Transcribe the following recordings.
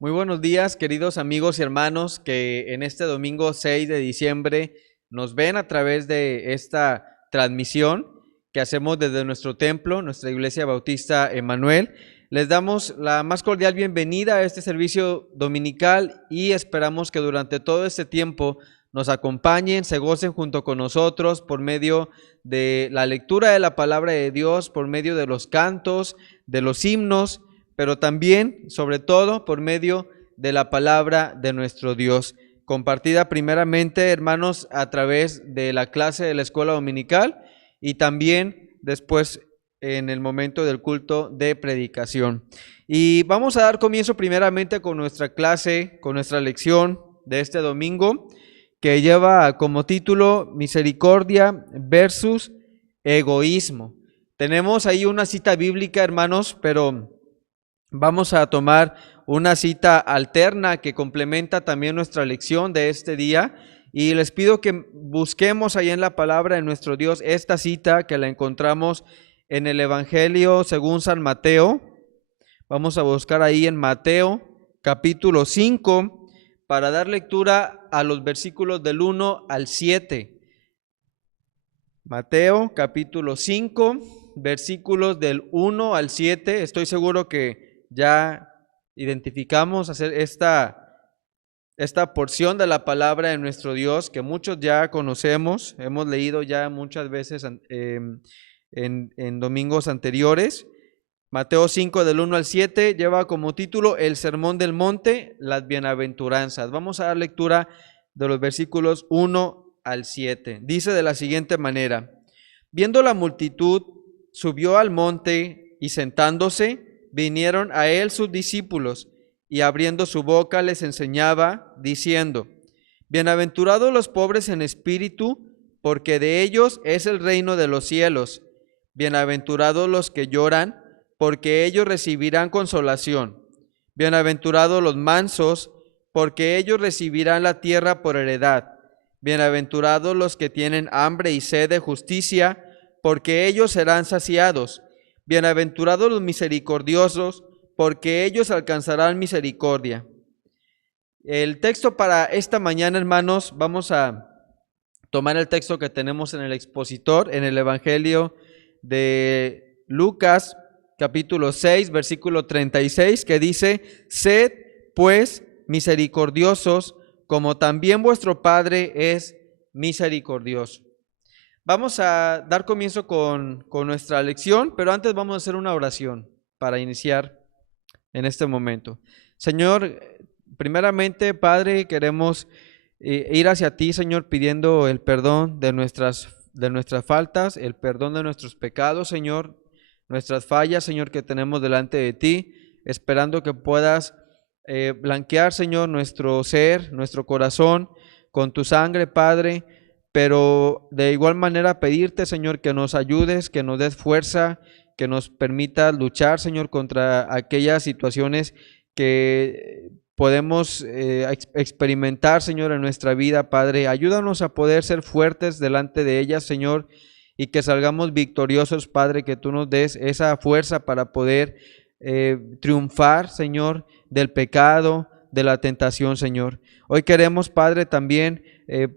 Muy buenos días, queridos amigos y hermanos que en este domingo 6 de diciembre nos ven a través de esta transmisión que hacemos desde nuestro templo, nuestra Iglesia Bautista Emanuel. Les damos la más cordial bienvenida a este servicio dominical y esperamos que durante todo este tiempo nos acompañen, se gocen junto con nosotros por medio de la lectura de la palabra de Dios, por medio de los cantos, de los himnos, pero también, sobre todo, por medio de la palabra de nuestro Dios, compartida primeramente, hermanos, a través de la clase de la escuela dominical y también después en el momento del culto de predicación. Y vamos a dar comienzo primeramente con nuestra clase, con nuestra lección de este domingo, que lleva como título Misericordia versus egoísmo. Tenemos ahí una cita bíblica, hermanos, pero vamos a tomar una cita alterna que complementa también nuestra lección de este día y les pido que busquemos ahí en la palabra de nuestro Dios esta cita que la encontramos en el Evangelio según San Mateo. Vamos a buscar ahí en Mateo capítulo 5 para dar lectura a los versículos del 1 al 7. Mateo capítulo 5, versículos del 1 al 7. Estoy seguro que ya identificamos hacer esta porción de la palabra de nuestro Dios que muchos ya conocemos, hemos leído ya muchas veces en domingos anteriores. Mateo 5 del 1 al 7 lleva como título el Sermón del Monte, las bienaventuranzas. Vamos a dar lectura de los versículos 1 al 7. Dice de la siguiente manera: viendo la multitud, subió al monte y sentándose, vinieron a él sus discípulos, y abriendo su boca les enseñaba, diciendo: bienaventurados los pobres en espíritu, porque de ellos es el reino de los cielos. Bienaventurados los que lloran, porque ellos recibirán consolación. Bienaventurados los mansos, porque ellos recibirán la tierra por heredad. Bienaventurados los que tienen hambre y sed de justicia, porque ellos serán saciados. Bienaventurados los misericordiosos, porque ellos alcanzarán misericordia. El texto para esta mañana, hermanos, vamos a tomar el texto que tenemos en el expositor, en el Evangelio de Lucas, capítulo 6, versículo 36, que dice: sed, pues, misericordiosos, como también vuestro Padre es misericordioso. Vamos a dar comienzo con nuestra lección, pero antes vamos a hacer una oración para iniciar en este momento. Señor, primeramente, Padre, queremos ir hacia ti, Señor, pidiendo el perdón de nuestras faltas, el perdón de nuestros pecados, Señor, nuestras fallas, Señor, que tenemos delante de ti, esperando que puedas blanquear, Señor, nuestro ser, nuestro corazón con tu sangre, Padre, pero de igual manera pedirte, Señor, que nos ayudes, que nos des fuerza, que nos permitas luchar, Señor, contra aquellas situaciones que podemos experimentar, Señor, en nuestra vida, Padre. Ayúdanos a poder ser fuertes delante de ellas, Señor, y que salgamos victoriosos, Padre, que tú nos des esa fuerza para poder triunfar, Señor, del pecado, de la tentación, Señor. Hoy queremos, Padre, también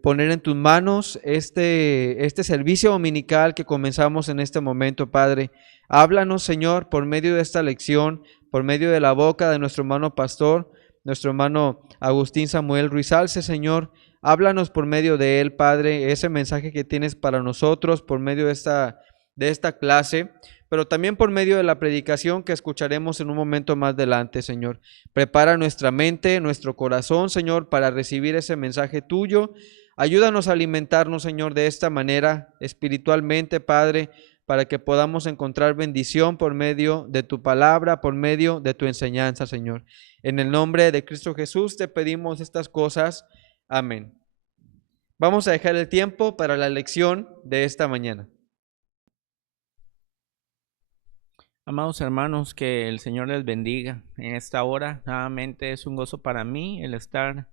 poner en tus manos este servicio dominical que comenzamos en este momento, Padre. Háblanos, Señor, por medio de esta lección, por medio de la boca de nuestro hermano pastor, nuestro hermano Agustín Samuel Ruizalce, Señor. Háblanos por medio de él, Padre, ese mensaje que tienes para nosotros por medio de esta clase, pero también por medio de la predicación que escucharemos en un momento más adelante, Señor. Prepara nuestra mente, nuestro corazón, Señor, para recibir ese mensaje tuyo. Ayúdanos a alimentarnos, Señor, de esta manera espiritualmente, Padre, para que podamos encontrar bendición por medio de tu palabra, por medio de tu enseñanza, Señor. En el nombre de Cristo Jesús te pedimos estas cosas. Amén. Vamos a dejar el tiempo para la lección de esta mañana. Amados hermanos, que el Señor les bendiga. En esta hora, nuevamente es un gozo para mí el estar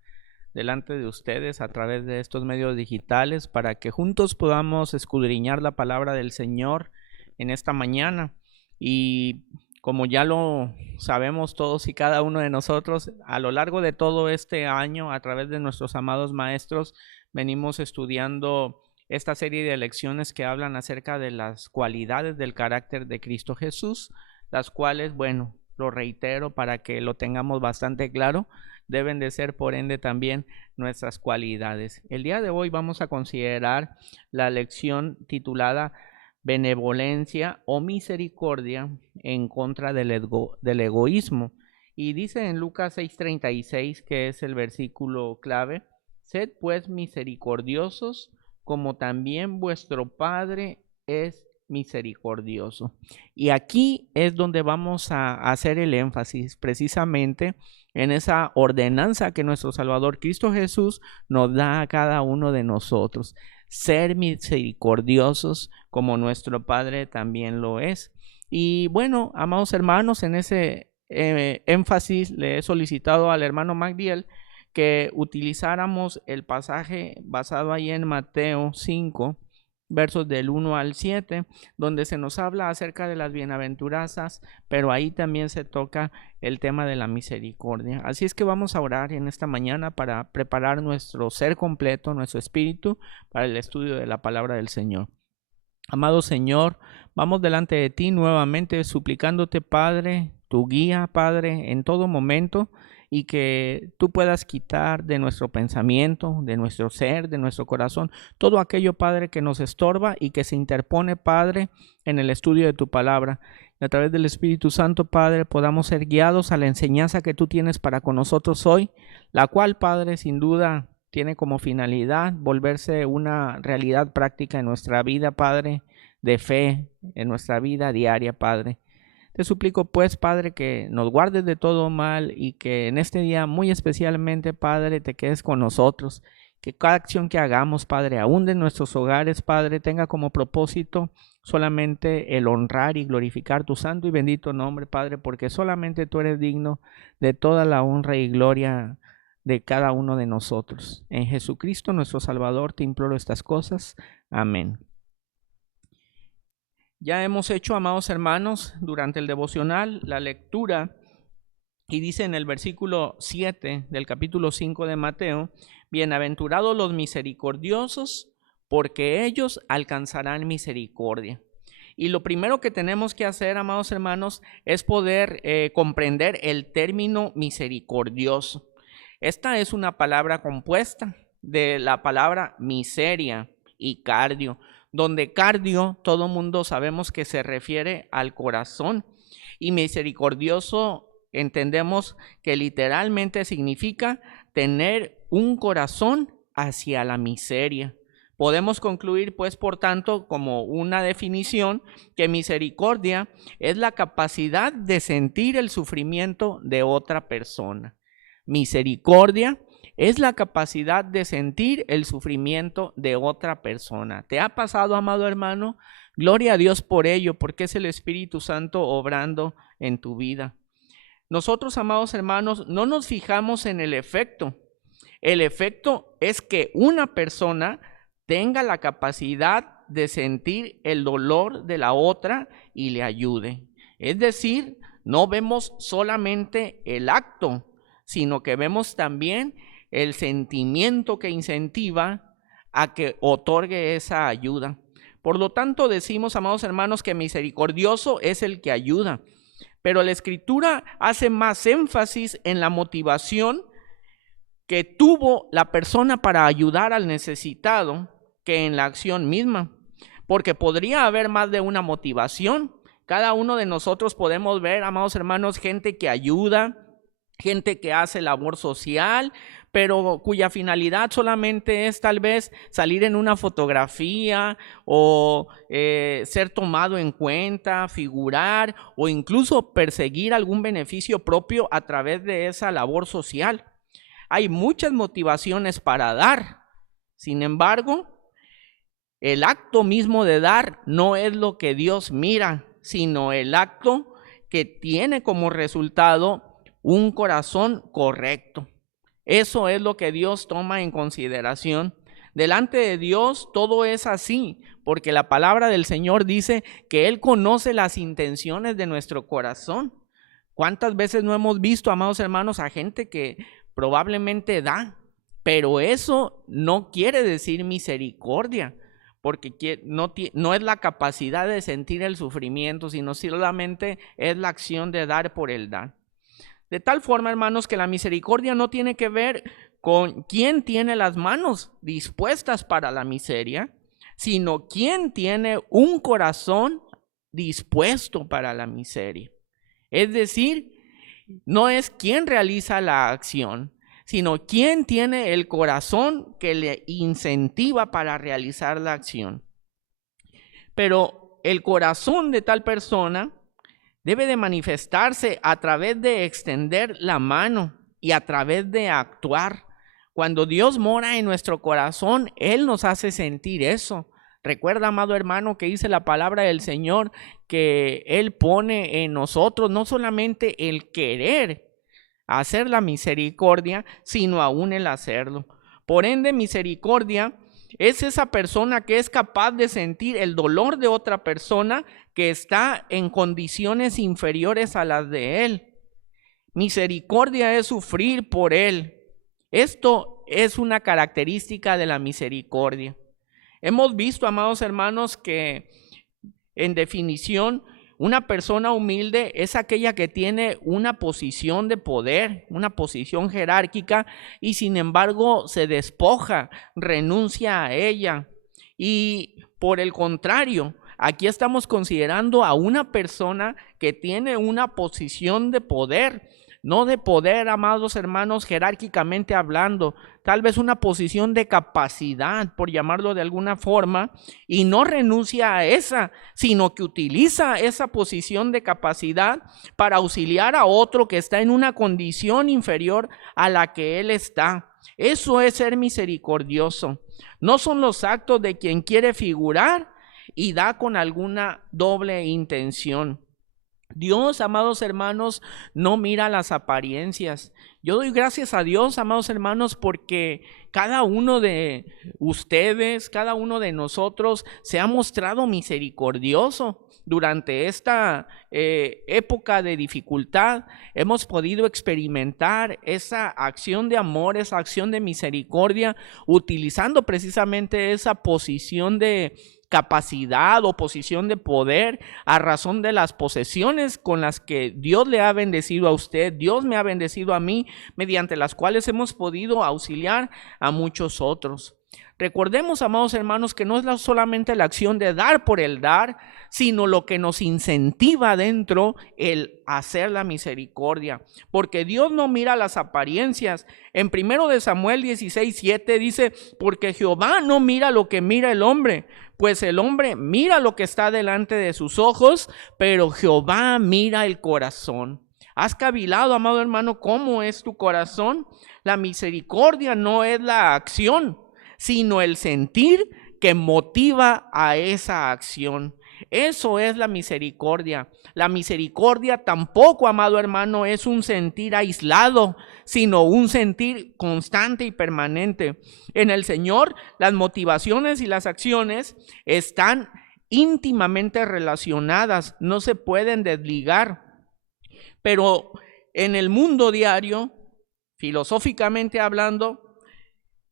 delante de ustedes a través de estos medios digitales para que juntos podamos escudriñar la palabra del Señor en esta mañana. Y como ya lo sabemos todos y cada uno de nosotros, a lo largo de todo este año, a través de nuestros amados maestros, venimos estudiando esta serie de lecciones que hablan acerca de las cualidades del carácter de Cristo Jesús, las cuales, bueno, lo reitero para que lo tengamos bastante claro, deben de ser por ende también nuestras cualidades. El día de hoy vamos a considerar la lección titulada benevolencia o misericordia en contra del egoísmo. Y dice en Lucas 6:36, que es el versículo clave: sed pues misericordiosos, como también vuestro Padre es misericordioso. Y aquí es donde vamos a hacer el énfasis precisamente en esa ordenanza que nuestro Salvador Cristo Jesús nos da a cada uno de nosotros: ser misericordiosos como nuestro Padre también lo es. Y bueno, amados hermanos, en ese énfasis le he solicitado al hermano Magdiel que utilizáramos el pasaje basado ahí en Mateo 5, versos del 1 al 7, donde se nos habla acerca de las bienaventuranzas, pero ahí también se toca el tema de la misericordia. Así es que vamos a orar en esta mañana para preparar nuestro ser completo, nuestro espíritu, para el estudio de la palabra del Señor. Amado Señor, vamos delante de ti nuevamente suplicándote, Padre, tu guía, Padre, en todo momento, y que tú puedas quitar de nuestro pensamiento, de nuestro ser, de nuestro corazón, todo aquello, Padre, que nos estorba y que se interpone, Padre, en el estudio de tu palabra. Y a través del Espíritu Santo, Padre, podamos ser guiados a la enseñanza que tú tienes para con nosotros hoy, la cual, Padre, sin duda tiene como finalidad volverse una realidad práctica en nuestra vida, Padre, de fe, en nuestra vida diaria, Padre. Te suplico pues, Padre, que nos guardes de todo mal y que en este día muy especialmente, Padre, te quedes con nosotros. Que cada acción que hagamos, Padre, aún de nuestros hogares, Padre, tenga como propósito solamente el honrar y glorificar tu santo y bendito nombre, Padre, porque solamente tú eres digno de toda la honra y gloria de cada uno de nosotros. En Jesucristo nuestro Salvador te imploro estas cosas. Amén. Ya hemos hecho, amados hermanos, durante el devocional la lectura, y dice en el versículo 7 del capítulo 5 de Mateo: bienaventurados los misericordiosos, porque ellos alcanzarán misericordia. Y lo primero que tenemos que hacer, amados hermanos, es poder comprender el término misericordioso. Esta es una palabra compuesta de la palabra miseria y cardio, donde cardio todo mundo sabemos que se refiere al corazón, y misericordioso entendemos que literalmente significa tener un corazón hacia la miseria. Podemos concluir pues por tanto como una definición que misericordia es la capacidad de sentir el sufrimiento de otra persona. Misericordia es la capacidad de sentir el sufrimiento de otra persona. ¿Te ha pasado, amado hermano? Gloria a Dios por ello, porque es el Espíritu Santo obrando en tu vida. Nosotros, amados hermanos, no nos fijamos en el efecto. El efecto es que una persona tenga la capacidad de sentir el dolor de la otra y le ayude. Es decir, no vemos solamente el acto, sino que vemos también el sentimiento que incentiva a que otorgue esa ayuda. Por lo tanto, decimos, amados hermanos, que misericordioso es el que ayuda. Pero la Escritura hace más énfasis en la motivación que tuvo la persona para ayudar al necesitado que en la acción misma. Porque podría haber más de una motivación. Cada uno de nosotros podemos ver, amados hermanos, gente que ayuda, gente que hace labor social, pero cuya finalidad solamente es tal vez salir en una fotografía o ser tomado en cuenta, figurar o incluso perseguir algún beneficio propio a través de esa labor social. Hay muchas motivaciones para dar. Sin embargo, el acto mismo de dar no es lo que Dios mira, sino el acto que tiene como resultado un corazón correcto. Eso es lo que Dios toma en consideración. Delante de Dios todo es así, porque la palabra del Señor dice que Él conoce las intenciones de nuestro corazón. ¿Cuántas veces no hemos visto, amados hermanos, a gente que probablemente da, pero eso no quiere decir misericordia, porque no es la capacidad de sentir el sufrimiento, sino solamente es la acción de dar por el dar. De tal forma, hermanos, que la misericordia no tiene que ver con quién tiene las manos dispuestas para la miseria, sino quién tiene un corazón dispuesto para la miseria. Es decir, no es quién realiza la acción, sino quién tiene el corazón que le incentiva para realizar la acción. Pero el corazón de tal persona debe de manifestarse a través de extender la mano y a través de actuar. Cuando Dios mora en nuestro corazón, Él nos hace sentir eso. Recuerda, amado hermano, que dice la palabra del Señor que Él pone en nosotros no solamente el querer hacer la misericordia, sino aún el hacerlo. Por ende, misericordia es esa persona que es capaz de sentir el dolor de otra persona que está en condiciones inferiores a las de él. Misericordia es sufrir por él. Esto es una característica de la misericordia. Hemos visto, amados hermanos, que en definición, una persona humilde es aquella que tiene una posición de poder, una posición jerárquica, y sin embargo se despoja, renuncia a ella. Y por el contrario, aquí estamos considerando a una persona que tiene una posición de poder, no de poder, amados hermanos, jerárquicamente hablando, tal vez una posición de capacidad, por llamarlo de alguna forma, y no renuncia a esa, sino que utiliza esa posición de capacidad para auxiliar a otro que está en una condición inferior a la que él está. Eso es ser misericordioso. No son los actos de quien quiere figurar y da con alguna doble intención. Dios, amados hermanos, no mira las apariencias. Yo doy gracias a Dios, amados hermanos, porque cada uno de ustedes, cada uno de nosotros se ha mostrado misericordioso. Durante esta época de dificultad hemos podido experimentar esa acción de amor, esa acción de misericordia, utilizando precisamente esa posición de capacidad o posición de poder a razón de las posesiones con las que Dios le ha bendecido a usted, Dios me ha bendecido a mí, mediante las cuales hemos podido auxiliar a muchos otros. Recordemos, amados hermanos, que no es solamente la acción de dar por el dar, sino lo que nos incentiva dentro el hacer la misericordia, porque Dios no mira las apariencias. En 1 Samuel 16:7 dice, porque Jehová no mira lo que mira el hombre, pues el hombre mira lo que está delante de sus ojos, pero Jehová mira el corazón. ¿Has cavilado, amado hermano, cómo es tu corazón? La misericordia no es la acción, sino el sentir que motiva a esa acción. Eso es la misericordia. La misericordia tampoco, amado hermano, es un sentir aislado, sino un sentir constante y permanente. En el Señor, las motivaciones y las acciones están íntimamente relacionadas, no se pueden desligar. Pero en el mundo diario, filosóficamente hablando,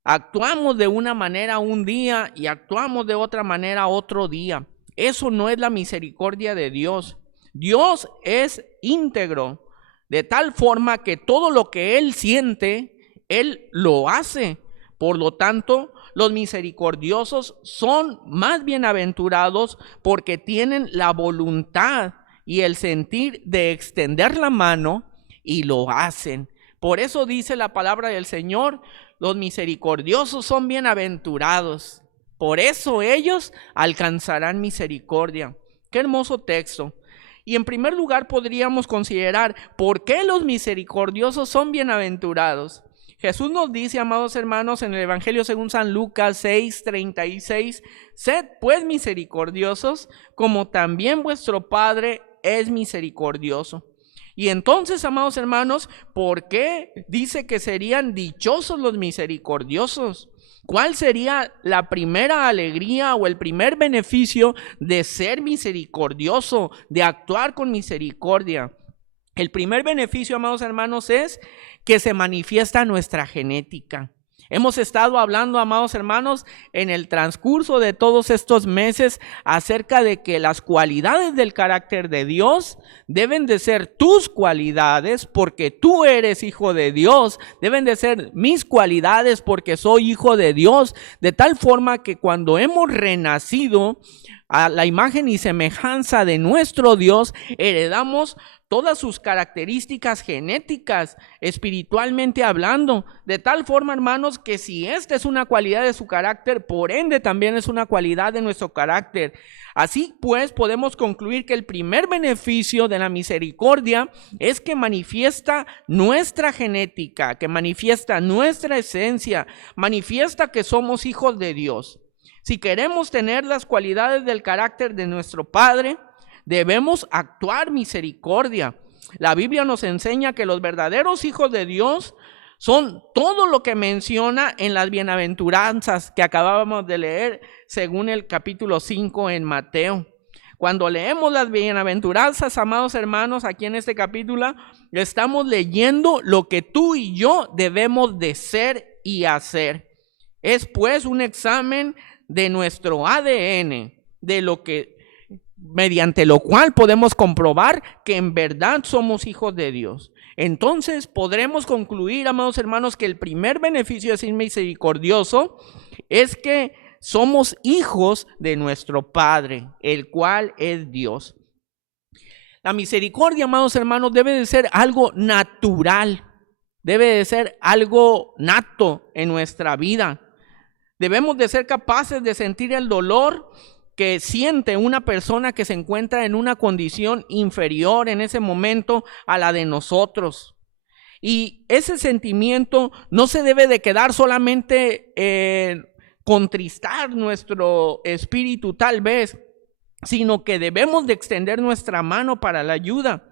actuamos de una manera un día y actuamos de otra manera otro día. Eso no es la misericordia de Dios. Dios es íntegro, de tal forma que todo lo que Él siente, Él lo hace. Por lo tanto, los misericordiosos son más bienaventurados porque tienen la voluntad y el sentir de extender la mano y lo hacen. Por eso dice la palabra del Señor, los misericordiosos son bienaventurados. Por eso ellos alcanzarán misericordia. Qué hermoso texto. Y en primer lugar podríamos considerar por qué los misericordiosos son bienaventurados. Jesús nos dice, amados hermanos, en el Evangelio según San Lucas 6:36, sed pues misericordiosos, como también vuestro Padre es misericordioso. Y entonces, amados hermanos, ¿por qué dice que serían dichosos los misericordiosos? ¿Cuál sería la primera alegría o el primer beneficio de ser misericordioso, de actuar con misericordia? El primer beneficio, amados hermanos, es que se manifiesta nuestra genética. Hemos estado hablando, amados hermanos, en el transcurso de todos estos meses acerca de que las cualidades del carácter de Dios deben de ser tus cualidades porque tú eres hijo de Dios. Deben de ser mis cualidades porque soy hijo de Dios. De tal forma que cuando hemos renacido a la imagen y semejanza de nuestro Dios, heredamos todas sus características genéticas, espiritualmente hablando, de tal forma, hermanos, que si esta es una cualidad de su carácter, por ende también es una cualidad de nuestro carácter. Así pues, podemos concluir que el primer beneficio de la misericordia es que manifiesta nuestra genética, que manifiesta nuestra esencia, manifiesta que somos hijos de Dios. Si queremos tener las cualidades del carácter de nuestro Padre, debemos actuar misericordia. La Biblia nos enseña que los verdaderos hijos de Dios son todo lo que menciona en las bienaventuranzas que acabábamos de leer según el capítulo 5 en Mateo. Cuando leemos las bienaventuranzas, amados hermanos, aquí en este capítulo, estamos leyendo lo que tú y yo debemos de ser y hacer. Es pues un examen de nuestro ADN, de lo que mediante lo cual podemos comprobar que en verdad somos hijos de Dios. Entonces podremos concluir, amados hermanos, que el primer beneficio de ser misericordioso es que somos hijos de nuestro Padre, el cual es Dios. La misericordia, amados hermanos, debe de ser algo natural, debe de ser algo nato en nuestra vida. Debemos de ser capaces de sentir el dolor que siente una persona que se encuentra en una condición inferior en ese momento a la de nosotros. Y ese sentimiento no se debe de quedar solamente contristar nuestro espíritu tal vez, sino que debemos de extender nuestra mano para la ayuda.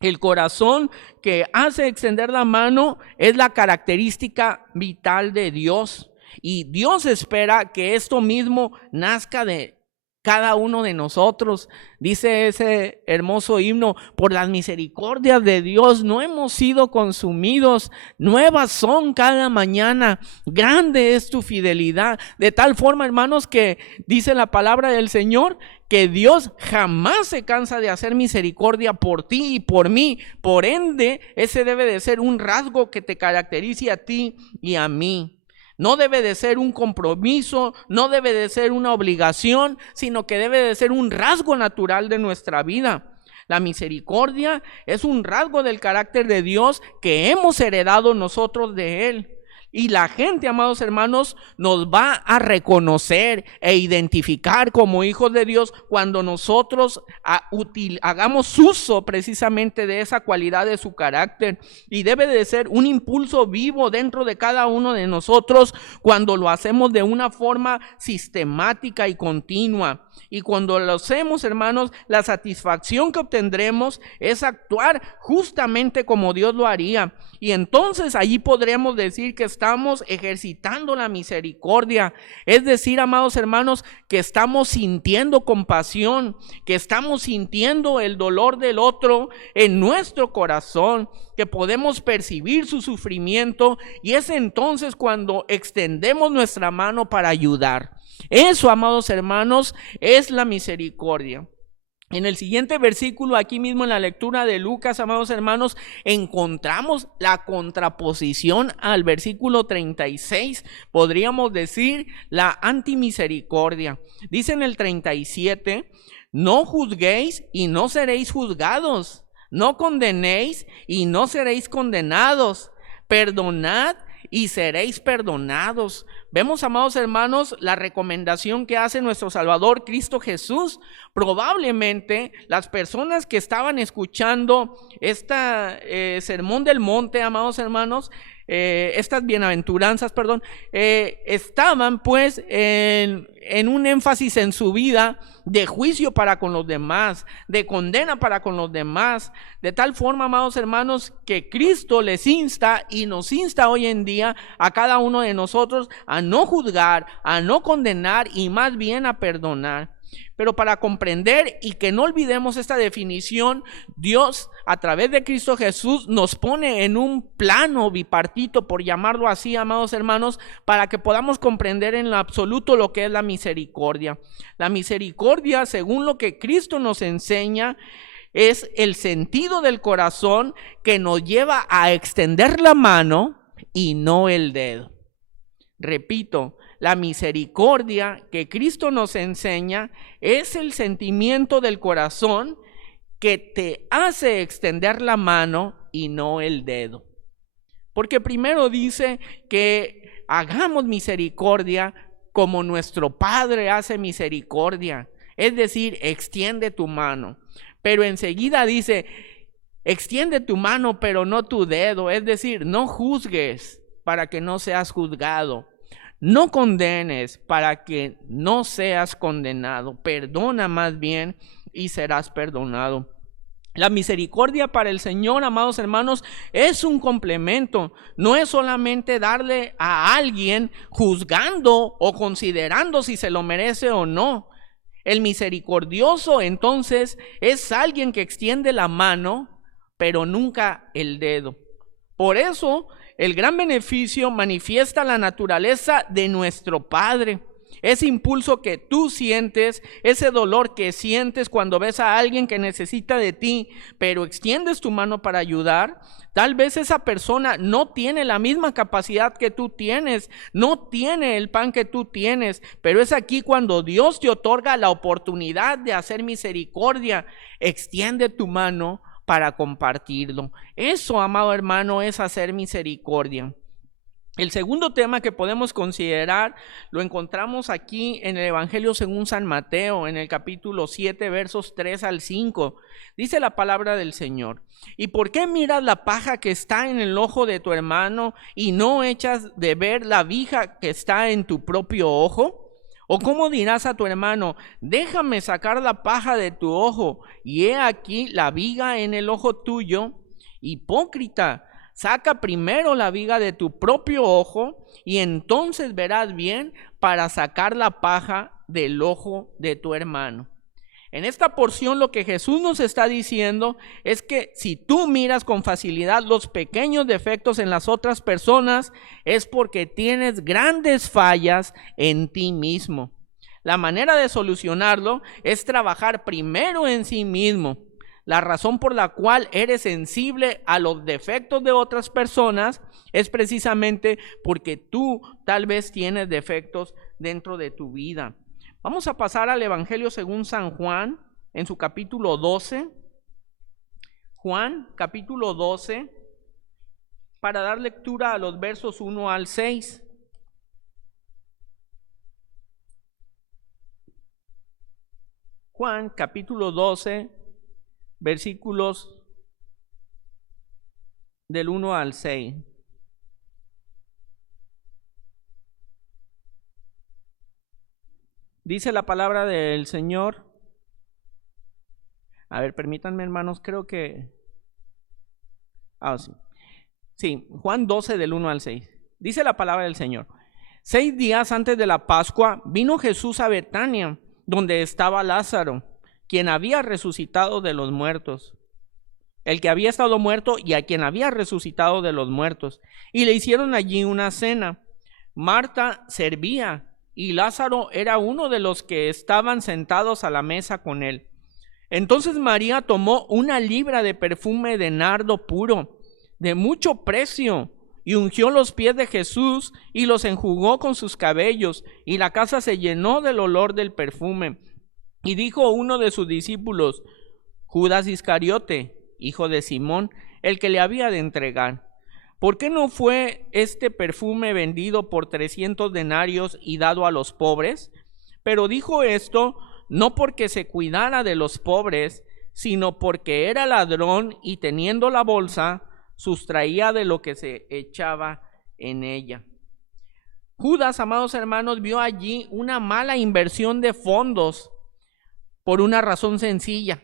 El corazón que hace extender la mano es la característica vital de Dios. Y Dios espera que esto mismo nazca de cada uno de nosotros. Dice ese hermoso himno: por las misericordias de Dios no hemos sido consumidos, nuevas son cada mañana, grande es tu fidelidad. De tal forma, hermanos, que dice la palabra del Señor que Dios jamás se cansa de hacer misericordia por ti y por mí. Por ende, ese debe de ser un rasgo que te caracterice a ti y a mí. No debe de ser un compromiso, no debe de ser una obligación, sino que debe de ser un rasgo natural de nuestra vida. La misericordia es un rasgo del carácter de Dios que hemos heredado nosotros de Él. Y la gente, amados hermanos, nos va a reconocer e identificar como hijos de Dios cuando nosotros hagamos uso precisamente de esa cualidad de su carácter. Y debe de ser un impulso vivo dentro de cada uno de nosotros cuando lo hacemos de una forma sistemática y continua. Y cuando lo hacemos, hermanos, la satisfacción que obtendremos es actuar justamente como Dios lo haría. Y entonces allí podremos decir que estamos ejercitando la misericordia. Es decir, amados hermanos, que estamos sintiendo compasión, que estamos sintiendo el dolor del otro en nuestro corazón, que podemos percibir su sufrimiento, y es entonces cuando extendemos nuestra mano para ayudar. Eso, amados hermanos, es la misericordia. En el siguiente versículo, aquí mismo en la lectura de Lucas, amados hermanos, encontramos la contraposición al versículo 36, podríamos decir la antimisericordia. Dice en el 37, no juzguéis y no seréis juzgados, no condenéis y no seréis condenados, perdonad y seréis perdonados. Vemos, amados hermanos, la recomendación que hace nuestro Salvador Cristo Jesús. Probablemente las personas que estaban escuchando este sermón del monte, amados hermanos, estas bienaventuranzas, estaban pues en un énfasis en su vida de juicio para con los demás, de condena para con los demás, de tal forma, amados hermanos, que Cristo les insta y nos insta hoy en día a cada uno de nosotros a a no juzgar, a no condenar y más bien a perdonar. Pero para comprender y que no olvidemos esta definición, Dios a través de Cristo Jesús nos pone en un plano bipartito, por llamarlo así, amados hermanos, para que podamos comprender en lo absoluto lo que es la misericordia. La misericordia, según lo que Cristo nos enseña, es el sentido del corazón que nos lleva a extender la mano y no el dedo. Repito, la misericordia que Cristo nos enseña es el sentimiento del corazón que te hace extender la mano y no el dedo. Porque primero dice que hagamos misericordia como nuestro Padre hace misericordia. Es decir, extiende tu mano. Pero enseguida dice, extiende tu mano pero no tu dedo. Es decir, no juzgues para que no seas juzgado. No condenes para que no seas condenado. Perdona más bien y serás perdonado. La misericordia para el Señor, amados hermanos, es un complemento. No es solamente darle a alguien juzgando o considerando si se lo merece o no. El misericordioso entonces es alguien que extiende la mano, pero nunca el dedo. Por eso el gran beneficio manifiesta la naturaleza de nuestro Padre. Ese impulso que tú sientes, ese dolor que sientes cuando ves a alguien que necesita de ti, pero extiendes tu mano para ayudar. Tal vez esa persona no tiene la misma capacidad que tú tienes, no tiene el pan que tú tienes, pero es aquí cuando Dios te otorga la oportunidad de hacer misericordia. Extiende tu mano para compartirlo. Eso, amado hermano, es hacer misericordia. El segundo tema que podemos considerar lo encontramos aquí en el Evangelio según San Mateo, en el capítulo 7, versos 3 al 5. Dice la palabra del Señor: ¿y por qué miras la paja que está en el ojo de tu hermano y no echas de ver la viga que está en tu propio ojo? ¿O cómo dirás a tu hermano, déjame sacar la paja de tu ojo, y he aquí la viga en el ojo tuyo? Hipócrita, saca primero la viga de tu propio ojo, y entonces verás bien para sacar la paja del ojo de tu hermano. En esta porción lo que Jesús nos está diciendo es que si tú miras con facilidad los pequeños defectos en las otras personas, es porque tienes grandes fallas en ti mismo. La manera de solucionarlo es trabajar primero en sí mismo. La razón por la cual eres sensible a los defectos de otras personas es precisamente porque tú tal vez tienes defectos dentro de tu vida. Vamos a pasar al Evangelio según San Juan, en su capítulo 12. Juan, capítulo 12, para dar lectura a los versos 1 al 6. Juan, capítulo 12, versículos del 1 al 6. Dice la palabra del Señor. A ver, permítanme, hermanos, creo que... sí. Sí, Juan 12 del 1 al 6. Dice la palabra del Señor: 6 días antes de la Pascua vino Jesús a Betania, donde estaba Lázaro, quien había resucitado de los muertos. El que había estado muerto y a quien había resucitado de los muertos. Y le hicieron allí una cena. Marta servía, y Lázaro era uno de los que estaban sentados a la mesa con él. Entonces María tomó 1 libra de perfume de nardo puro, de mucho precio, y ungió los pies de Jesús y los enjugó con sus cabellos, y la casa se llenó del olor del perfume. Y dijo uno de sus discípulos, Judas Iscariote, hijo de Simón, el que le había de entregar: ¿por qué no fue este perfume vendido por 300 denarios y dado a los pobres? Pero dijo esto no porque se cuidara de los pobres, sino porque era ladrón y teniendo la bolsa, sustraía de lo que se echaba en ella. Judas, amados hermanos, vio allí una mala inversión de fondos por una razón sencilla,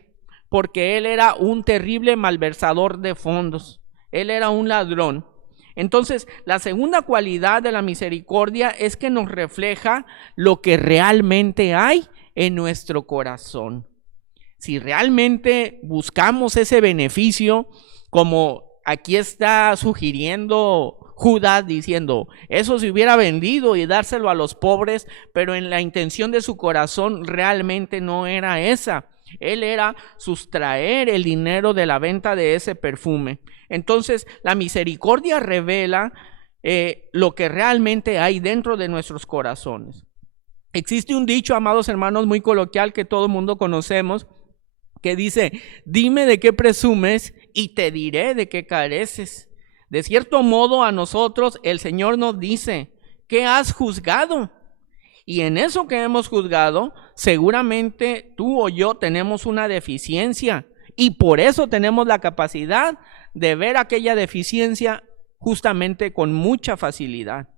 porque él era un terrible malversador de fondos. Él era un ladrón. Entonces, la segunda cualidad de la misericordia es que nos refleja lo que realmente hay en nuestro corazón. Si realmente buscamos ese beneficio, como aquí está sugiriendo Judas diciendo, eso se hubiera vendido y dárselo a los pobres, pero en la intención de su corazón realmente no era esa. Él era sustraer el dinero de la venta de ese perfume. Entonces, la misericordia revela lo que realmente hay dentro de nuestros corazones. Existe un dicho, amados hermanos, muy coloquial que todo el mundo conocemos, que dice, dime de qué presumes y te diré de qué careces. De cierto modo, a nosotros el Señor nos dice, ¿qué has juzgado? Y en eso que hemos juzgado, seguramente tú o yo tenemos una deficiencia y por eso tenemos la capacidad de ver aquella deficiencia justamente con mucha facilidad.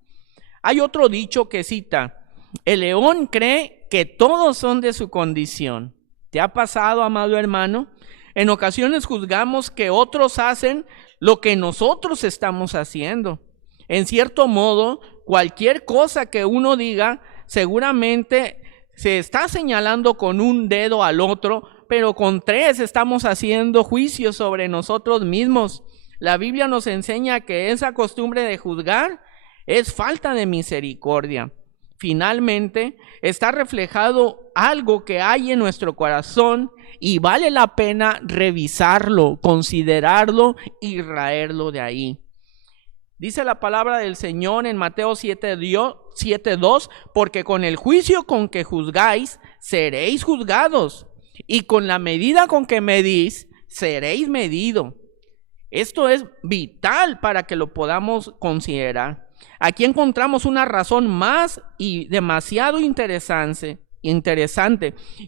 Hay otro dicho que cita, el león cree que todos son de su condición. ¿Te ha pasado, amado hermano? En ocasiones juzgamos que otros hacen lo que nosotros estamos haciendo. En cierto modo, cualquier cosa que uno diga, seguramente se está señalando con un dedo al otro, pero con tres estamos haciendo juicios sobre nosotros mismos. La Biblia nos enseña que esa costumbre de juzgar es falta de misericordia. Finalmente, está reflejado algo que hay en nuestro corazón y vale la pena revisarlo, considerarlo y raerlo de ahí. Dice la palabra del Señor en Mateo 7:2, porque con el juicio con que juzgáis, seréis juzgados, y con la medida con que medís, seréis medidos. Esto es vital para que lo podamos considerar. Aquí encontramos una razón más y demasiado interesante.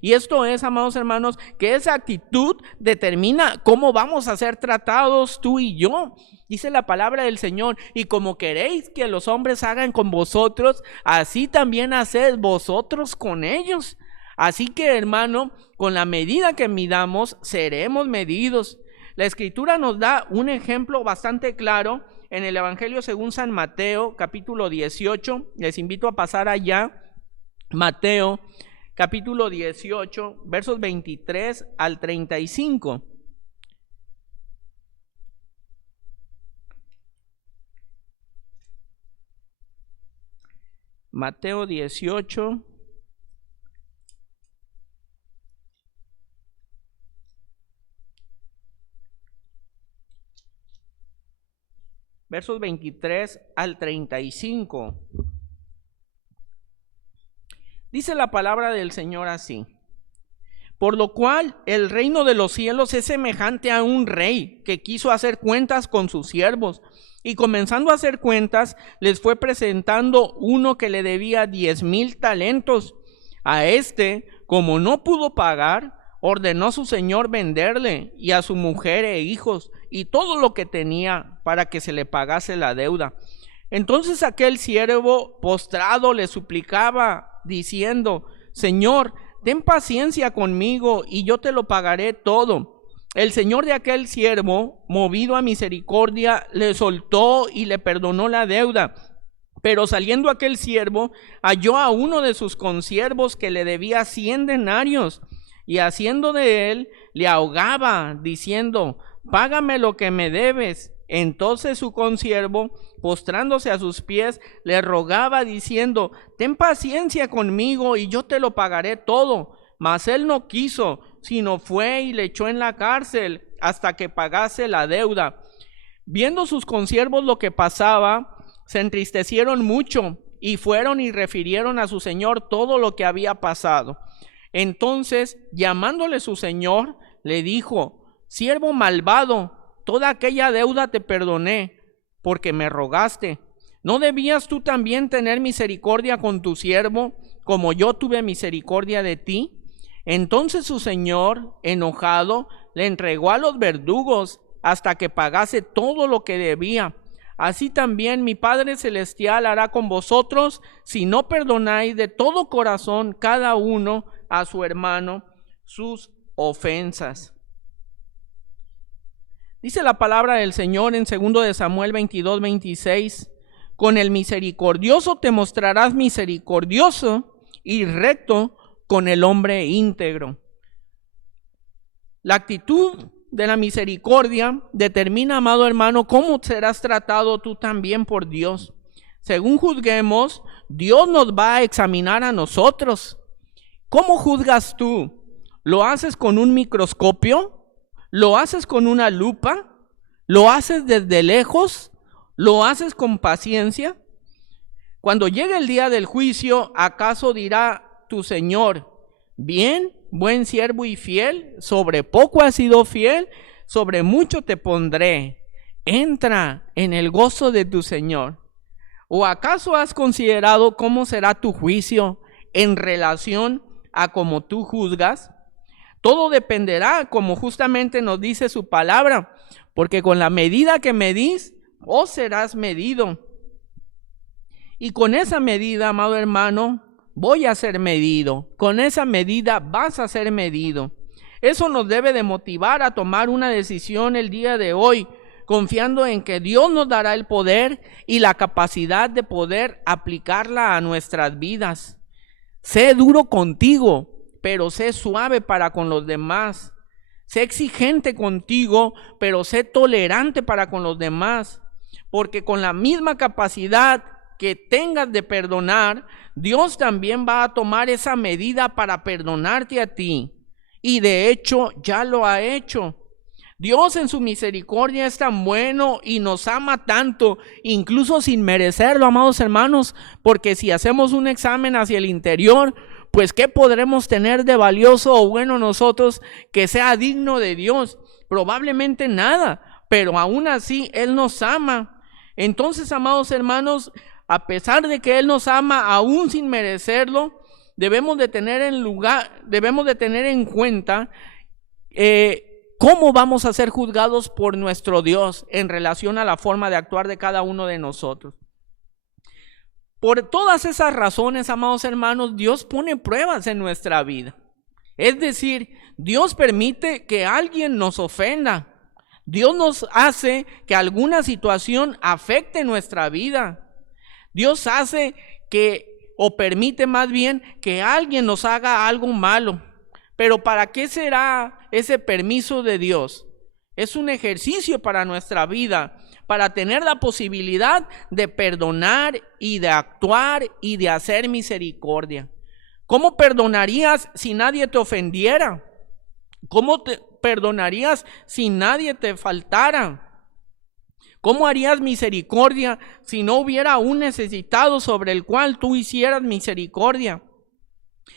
Y esto es, amados hermanos, que esa actitud determina cómo vamos a ser tratados tú y yo. Dice la palabra del Señor, y como queréis que los hombres hagan con vosotros, así también haced vosotros con ellos. Así que, hermano, con la medida que midamos, seremos medidos. La Escritura nos da un ejemplo bastante claro en el Evangelio según San Mateo, capítulo 18. Les invito a pasar allá. Mateo, capítulo 18, versos 23 al 35. Mateo 18. Versos 23 al 35. Dice la palabra del Señor así: por lo cual el reino de los cielos es semejante a un rey que quiso hacer cuentas con sus siervos, y comenzando a hacer cuentas, les fue presentando uno que le debía 10,000 talentos. A este, como no pudo pagar, ordenó a su señor venderle, y a su mujer e hijos, y todo lo que tenía, para que se le pagase la deuda. Entonces aquel siervo postrado le suplicaba, diciendo: Señor, ten paciencia conmigo, y yo te lo pagaré todo. El señor de aquel siervo, movido a misericordia, le soltó y le perdonó la deuda. Pero saliendo aquel siervo, halló a uno de sus consiervos que le debía 100 denarios, y haciendo de él, le ahogaba, diciendo: págame lo que me debes. Entonces su consiervo, postrándose a sus pies, le rogaba, diciendo: ten paciencia conmigo, y yo te lo pagaré todo. Mas él no quiso, sino fue y le echó en la cárcel hasta que pagase la deuda. Viendo sus consiervos lo que pasaba, se entristecieron mucho, y fueron y refirieron a su señor todo lo que había pasado. Entonces, llamándole su señor, le dijo: siervo malvado, toda aquella deuda te perdoné, porque me rogaste. ¿No debías tú también tener misericordia con tu siervo, como yo tuve misericordia de ti? Entonces su señor, enojado, le entregó a los verdugos hasta que pagase todo lo que debía. Así también mi Padre Celestial hará con vosotros, si no perdonáis de todo corazón cada uno a su hermano sus ofensas. Dice la palabra del Señor en 2 de Samuel 22:26, con el misericordioso te mostrarás misericordioso y recto con el hombre íntegro. La actitud de la misericordia determina, amado hermano, cómo serás tratado tú también por Dios. Según juzguemos, Dios nos va a examinar a nosotros. ¿Cómo juzgas tú? ¿Lo haces con un microscopio? ¿Lo haces con una lupa? ¿Lo haces desde lejos? ¿Lo haces con paciencia? Cuando llegue el día del juicio, ¿acaso dirá tu Señor: bien, buen siervo y fiel, sobre poco has sido fiel, sobre mucho te pondré, entra en el gozo de tu Señor? ¿O acaso has considerado cómo será tu juicio en relación a cómo tú juzgas? Todo dependerá, como justamente nos dice su palabra, porque con la medida que medís, vos serás medido. Y con esa medida, amado hermano, voy a ser medido. Con esa medida vas a ser medido. Eso nos debe de motivar a tomar una decisión el día de hoy, confiando en que Dios nos dará el poder y la capacidad de poder aplicarla a nuestras vidas. Sé duro contigo, pero sé suave para con los demás. Sé exigente contigo, pero sé tolerante para con los demás. Porque con la misma capacidad que tengas de perdonar, Dios también va a tomar esa medida para perdonarte a ti. Y de hecho, ya lo ha hecho. Dios en su misericordia es tan bueno y nos ama tanto, incluso sin merecerlo, amados hermanos, porque si hacemos un examen hacia el interior, pues ¿qué podremos tener de valioso o bueno nosotros que sea digno de Dios? Probablemente nada, pero aún así Él nos ama. Entonces, amados hermanos, a pesar de que Él nos ama aún sin merecerlo, debemos de tener en cuenta cómo vamos a ser juzgados por nuestro Dios en relación a la forma de actuar de cada uno de nosotros. Por todas esas razones, amados hermanos, Dios pone pruebas en nuestra vida. Es decir, Dios permite que alguien nos ofenda. Dios nos hace que alguna situación afecte nuestra vida. Dios hace o permite más bien que alguien nos haga algo malo. Pero ¿para qué será ese permiso de Dios? Es un ejercicio para nuestra vida, para tener la posibilidad de perdonar y de actuar y de hacer misericordia. ¿Cómo perdonarías si nadie te ofendiera? ¿Cómo te perdonarías si nadie te faltara? ¿Cómo harías misericordia si no hubiera un necesitado sobre el cual tú hicieras misericordia?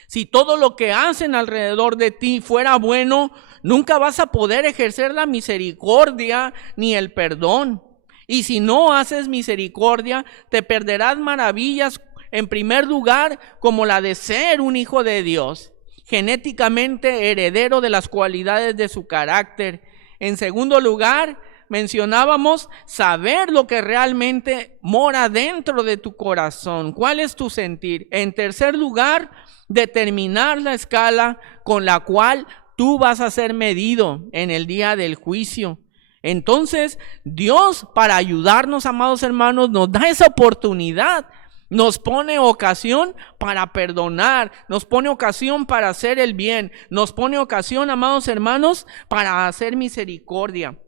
Si todo lo que hacen alrededor de ti fuera bueno, nunca vas a poder ejercer la misericordia ni el perdón. Y si no haces misericordia, te perderás maravillas, en primer lugar, como la de ser un hijo de Dios, genéticamente heredero de las cualidades de su carácter. En segundo lugar, mencionábamos saber lo que realmente mora dentro de tu corazón. ¿Cuál es tu sentir? En tercer lugar, determinar la escala con la cual tú vas a ser medido en el día del juicio. Entonces, Dios, para ayudarnos, amados hermanos, nos da esa oportunidad. Nos pone ocasión para perdonar, nos pone ocasión para hacer el bien, nos pone ocasión, amados hermanos, para hacer misericordia.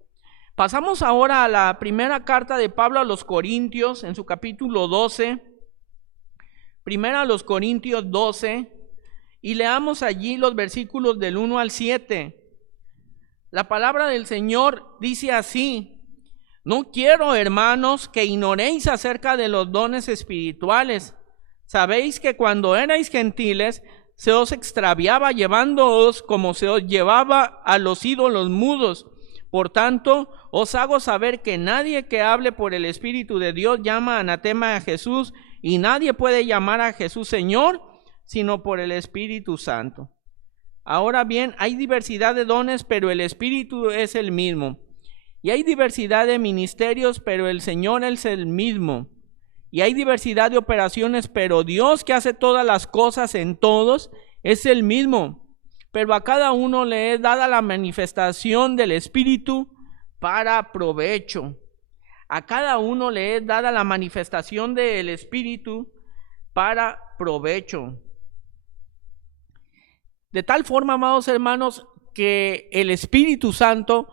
Pasamos ahora a la primera carta de Pablo a los Corintios, en su capítulo 12, primera a los Corintios 12, y leamos allí los versículos del 1 al 7. La palabra del Señor dice así: no quiero, hermanos, que ignoréis acerca de los dones espirituales. Sabéis que cuando erais gentiles, se os extraviaba llevándoos como se os llevaba a los ídolos mudos. Por tanto, os hago saber que nadie que hable por el Espíritu de Dios llama anatema a Jesús, y nadie puede llamar a Jesús Señor, sino por el Espíritu Santo. Ahora bien, hay diversidad de dones, pero el Espíritu es el mismo. Y hay diversidad de ministerios, pero el Señor es el mismo. Y hay diversidad de operaciones, pero Dios, que hace todas las cosas en todos, es el mismo. Pero a cada uno le es dada la manifestación del Espíritu para provecho. A cada uno le es dada la manifestación del Espíritu para provecho. De tal forma, amados hermanos, que el Espíritu Santo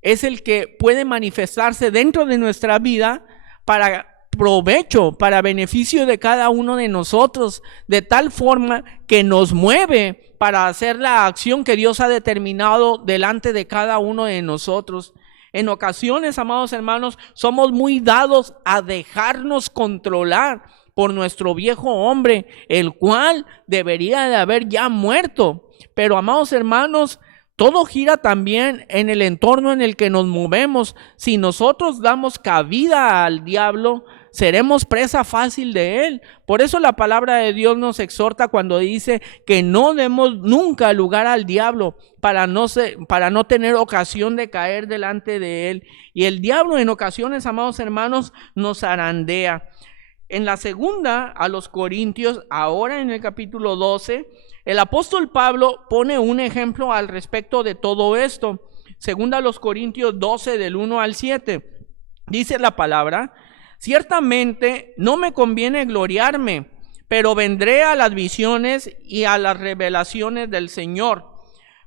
es el que puede manifestarse dentro de nuestra vida para provecho, para beneficio de cada uno de nosotros, de tal forma que nos mueve para hacer la acción que Dios ha determinado delante de cada uno de nosotros. En ocasiones, amados hermanos, somos muy dados a dejarnos controlar por nuestro viejo hombre, el cual debería de haber ya muerto. Pero, amados hermanos, todo gira también en el entorno en el que nos movemos. Si nosotros damos cabida al diablo, seremos presa fácil de él. Por eso la palabra de Dios nos exhorta cuando dice que no demos nunca lugar al diablo para no tener ocasión de caer delante de él. Y el diablo en ocasiones, amados hermanos, nos zarandea. En la segunda a los Corintios, ahora en el capítulo 12, el apóstol Pablo pone un ejemplo al respecto de todo esto. Segunda a los Corintios 12, del 1 al 7. Dice la palabra: ciertamente no me conviene gloriarme, pero vendré a las visiones y a las revelaciones del Señor.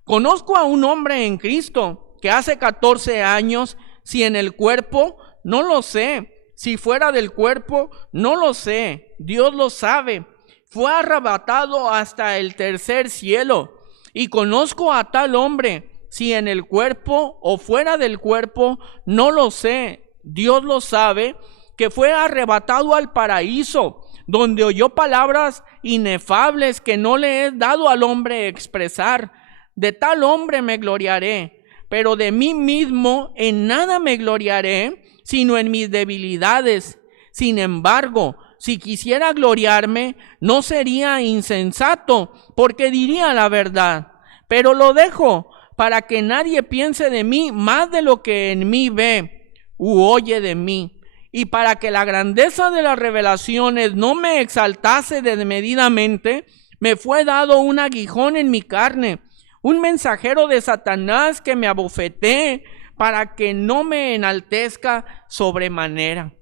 Conozco a un hombre en Cristo que hace 14 años, si en el cuerpo, no lo sé, si fuera del cuerpo, no lo sé, Dios lo sabe, fue arrebatado hasta el tercer cielo. Y conozco a tal hombre, si en el cuerpo o fuera del cuerpo, no lo sé, Dios lo sabe, que fue arrebatado al paraíso, donde oyó palabras inefables que no le es dado al hombre expresar. De tal hombre me gloriaré, pero de mí mismo en nada me gloriaré, sino en mis debilidades. Sin embargo, si quisiera gloriarme, no sería insensato, porque diría la verdad. Pero lo dejo para que nadie piense de mí más de lo que en mí ve u oye de mí. Y para que la grandeza de las revelaciones no me exaltase desmedidamente, me fue dado un aguijón en mi carne, un mensajero de Satanás que me abofetee para que no me enaltezca sobremanera.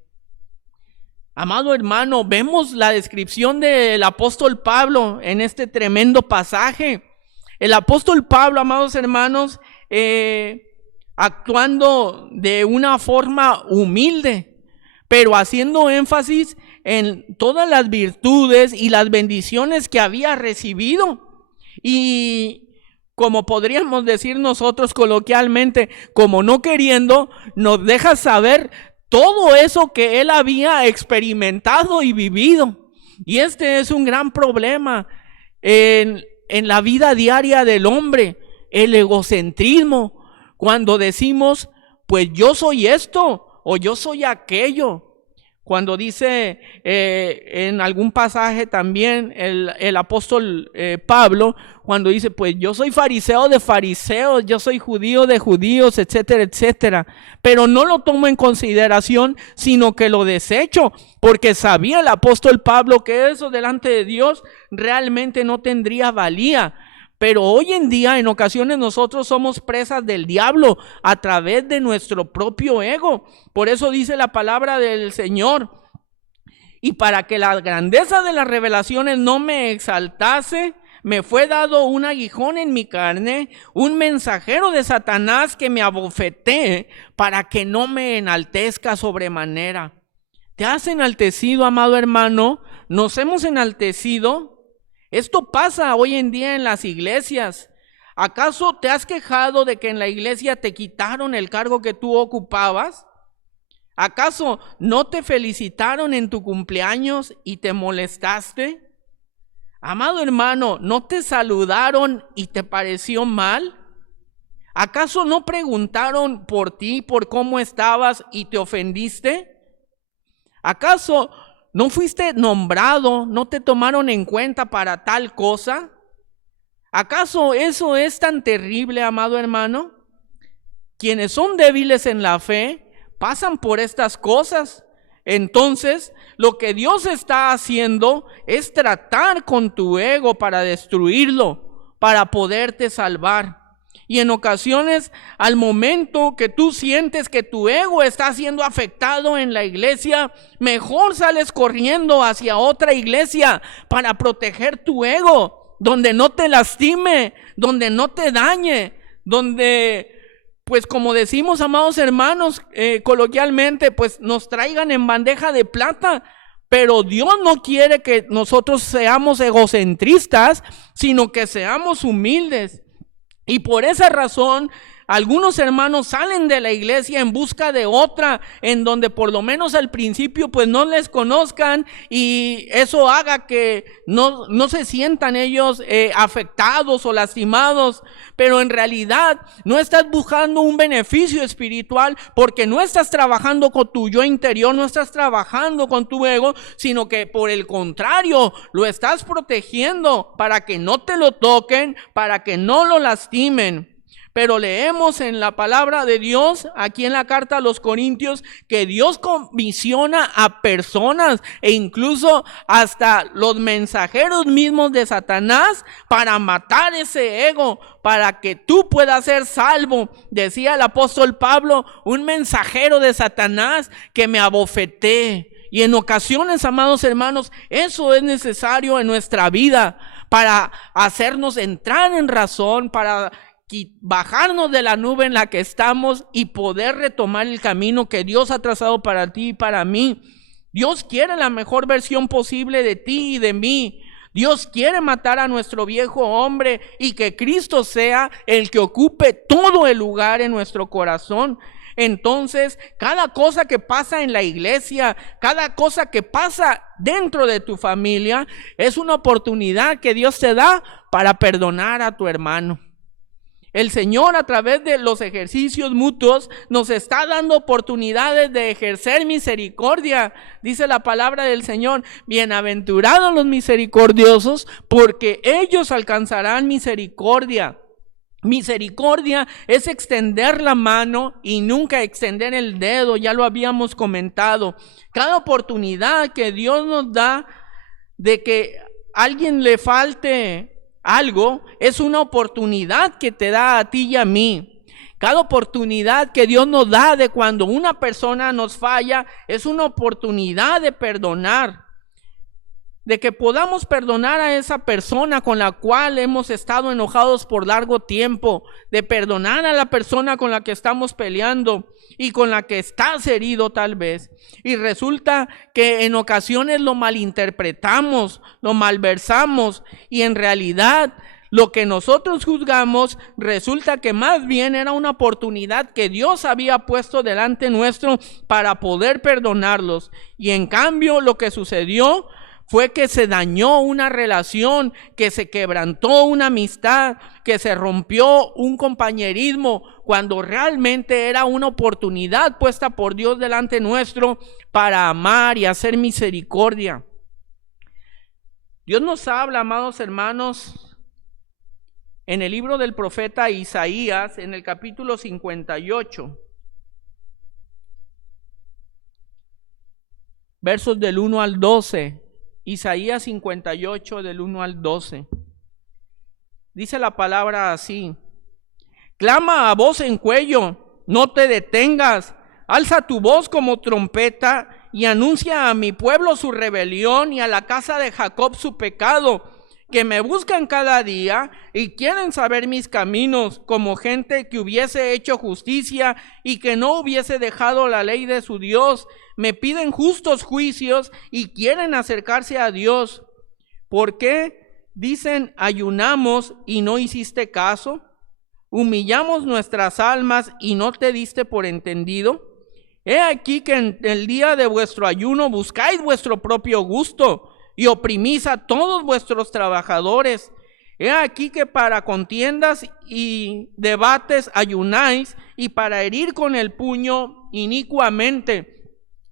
Amado hermano, vemos la descripción del apóstol Pablo en este tremendo pasaje. El apóstol Pablo, amados hermanos, actuando de una forma humilde, pero haciendo énfasis en todas las virtudes y las bendiciones que había recibido. Y como podríamos decir nosotros coloquialmente, como no queriendo, nos deja saber todo eso que él había experimentado y vivido. Y este es un gran problema en la vida diaria del hombre, el egocentrismo. Cuando decimos, pues yo soy esto o yo soy aquello. Cuando dice en algún pasaje también el apóstol Pablo, cuando dice, pues yo soy fariseo de fariseos, yo soy judío de judíos, etcétera, etcétera. Pero no lo tomo en consideración, sino que lo desecho, porque sabía el apóstol Pablo que eso delante de Dios realmente no tendría valía. Pero hoy en día, en ocasiones, nosotros somos presas del diablo a través de nuestro propio ego. Por eso dice la palabra del Señor: y para que la grandeza de las revelaciones no me exaltase, me fue dado un aguijón en mi carne, un mensajero de Satanás que me abofetee para que no me enaltezca sobremanera. ¿Te has enaltecido, amado hermano? ¿Nos hemos enaltecido? Esto pasa hoy en día en las iglesias. ¿Acaso te has quejado de que en la iglesia te quitaron el cargo que tú ocupabas? ¿Acaso no te felicitaron en tu cumpleaños y te molestaste? Amado hermano, ¿no te saludaron y te pareció mal? ¿Acaso no preguntaron por ti, por cómo estabas y te ofendiste? ¿Acaso no fuiste nombrado, no te tomaron en cuenta para tal cosa? ¿Acaso eso es tan terrible, amado hermano? Quienes son débiles en la fe pasan por estas cosas. Entonces, lo que Dios está haciendo es tratar con tu ego para destruirlo, para poderte salvar. Y en ocasiones, al momento que tú sientes que tu ego está siendo afectado en la iglesia, mejor sales corriendo hacia otra iglesia para proteger tu ego, donde no te lastime, donde no te dañe, donde, pues como decimos, amados hermanos, coloquialmente, pues nos traigan en bandeja de plata. Pero Dios no quiere que nosotros seamos egocentristas, sino que seamos humildes. Y por esa razón, algunos hermanos salen de la iglesia en busca de otra, en donde por lo menos al principio pues no les conozcan, y eso haga que no se sientan ellos afectados o lastimados. Pero en realidad no estás buscando un beneficio espiritual, porque no estás trabajando con tu yo interior, no estás trabajando con tu ego, sino que por el contrario lo estás protegiendo para que no te lo toquen, para que no lo lastimen. Pero leemos en la palabra de Dios, aquí en la carta a los Corintios, que Dios comisiona a personas e incluso hasta los mensajeros mismos de Satanás para matar ese ego, para que tú puedas ser salvo. Decía el apóstol Pablo, un mensajero de Satanás que me abofeté. Y en ocasiones, amados hermanos, eso es necesario en nuestra vida para hacernos entrar en razón, para bajarnos de la nube en la que estamos y poder retomar el camino que Dios ha trazado para ti y para mí. Dios quiere la mejor versión posible de ti y de mí. Dios quiere matar a nuestro viejo hombre y que Cristo sea el que ocupe todo el lugar en nuestro corazón. Entonces, cada cosa que pasa en la iglesia, cada cosa que pasa dentro de tu familia, es una oportunidad que Dios te da para perdonar a tu hermano. El Señor, a través de los ejercicios mutuos, nos está dando oportunidades de ejercer misericordia. Dice la palabra del Señor: bienaventurados los misericordiosos, porque ellos alcanzarán misericordia. Misericordia es extender la mano y nunca extender el dedo, ya lo habíamos comentado. Cada oportunidad que Dios nos da de que a alguien le falte algo, es una oportunidad que te da a ti y a mí. Cada oportunidad que Dios nos da de cuando una persona nos falla, es una oportunidad de perdonar. De que podamos perdonar a esa persona con la cual hemos estado enojados por largo tiempo, de perdonar a la persona con la que estamos peleando y con la que estás herido tal vez. Y resulta que en ocasiones lo malinterpretamos, lo malversamos, y en realidad lo que nosotros juzgamos resulta que más bien era una oportunidad que Dios había puesto delante nuestro para poder perdonarlos. Y en cambio lo que sucedió fue que se dañó una relación, que se quebrantó una amistad, que se rompió un compañerismo, cuando realmente era una oportunidad puesta por Dios delante nuestro para amar y hacer misericordia. Dios nos habla, amados hermanos, en el libro del profeta Isaías, en el capítulo 58, versos del 1 al 12. Isaías 58 del 1 al 12. Dice la palabra así: clama a voz en cuello, no te detengas, alza tu voz como trompeta y anuncia a mi pueblo su rebelión y a la casa de Jacob su pecado, que me buscan cada día y quieren saber mis caminos, como gente que hubiese hecho justicia y que no hubiese dejado la ley de su Dios. Me piden justos juicios y quieren acercarse a Dios. ¿Por qué? Dicen, ayunamos y no hiciste caso. Humillamos nuestras almas y no te diste por entendido. He aquí que en el día de vuestro ayuno buscáis vuestro propio gusto y oprimís a todos vuestros trabajadores. He aquí que para contiendas y debates ayunáis, y para herir con el puño inicuamente.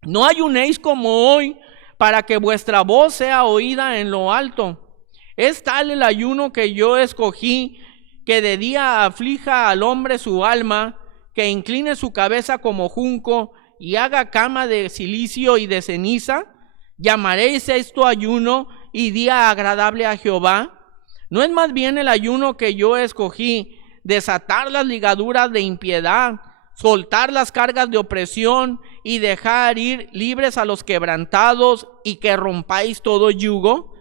No ayunéis como hoy, para que vuestra voz sea oída en lo alto. Es tal el ayuno que yo escogí, que de día aflija al hombre su alma, que incline su cabeza como junco y haga cama de cilicio y de ceniza. ¿Llamaréis esto ayuno y día agradable a Jehová? ¿No es más bien el ayuno que yo escogí, desatar las ligaduras de impiedad, soltar las cargas de opresión y dejar ir libres a los quebrantados y que rompáis todo yugo?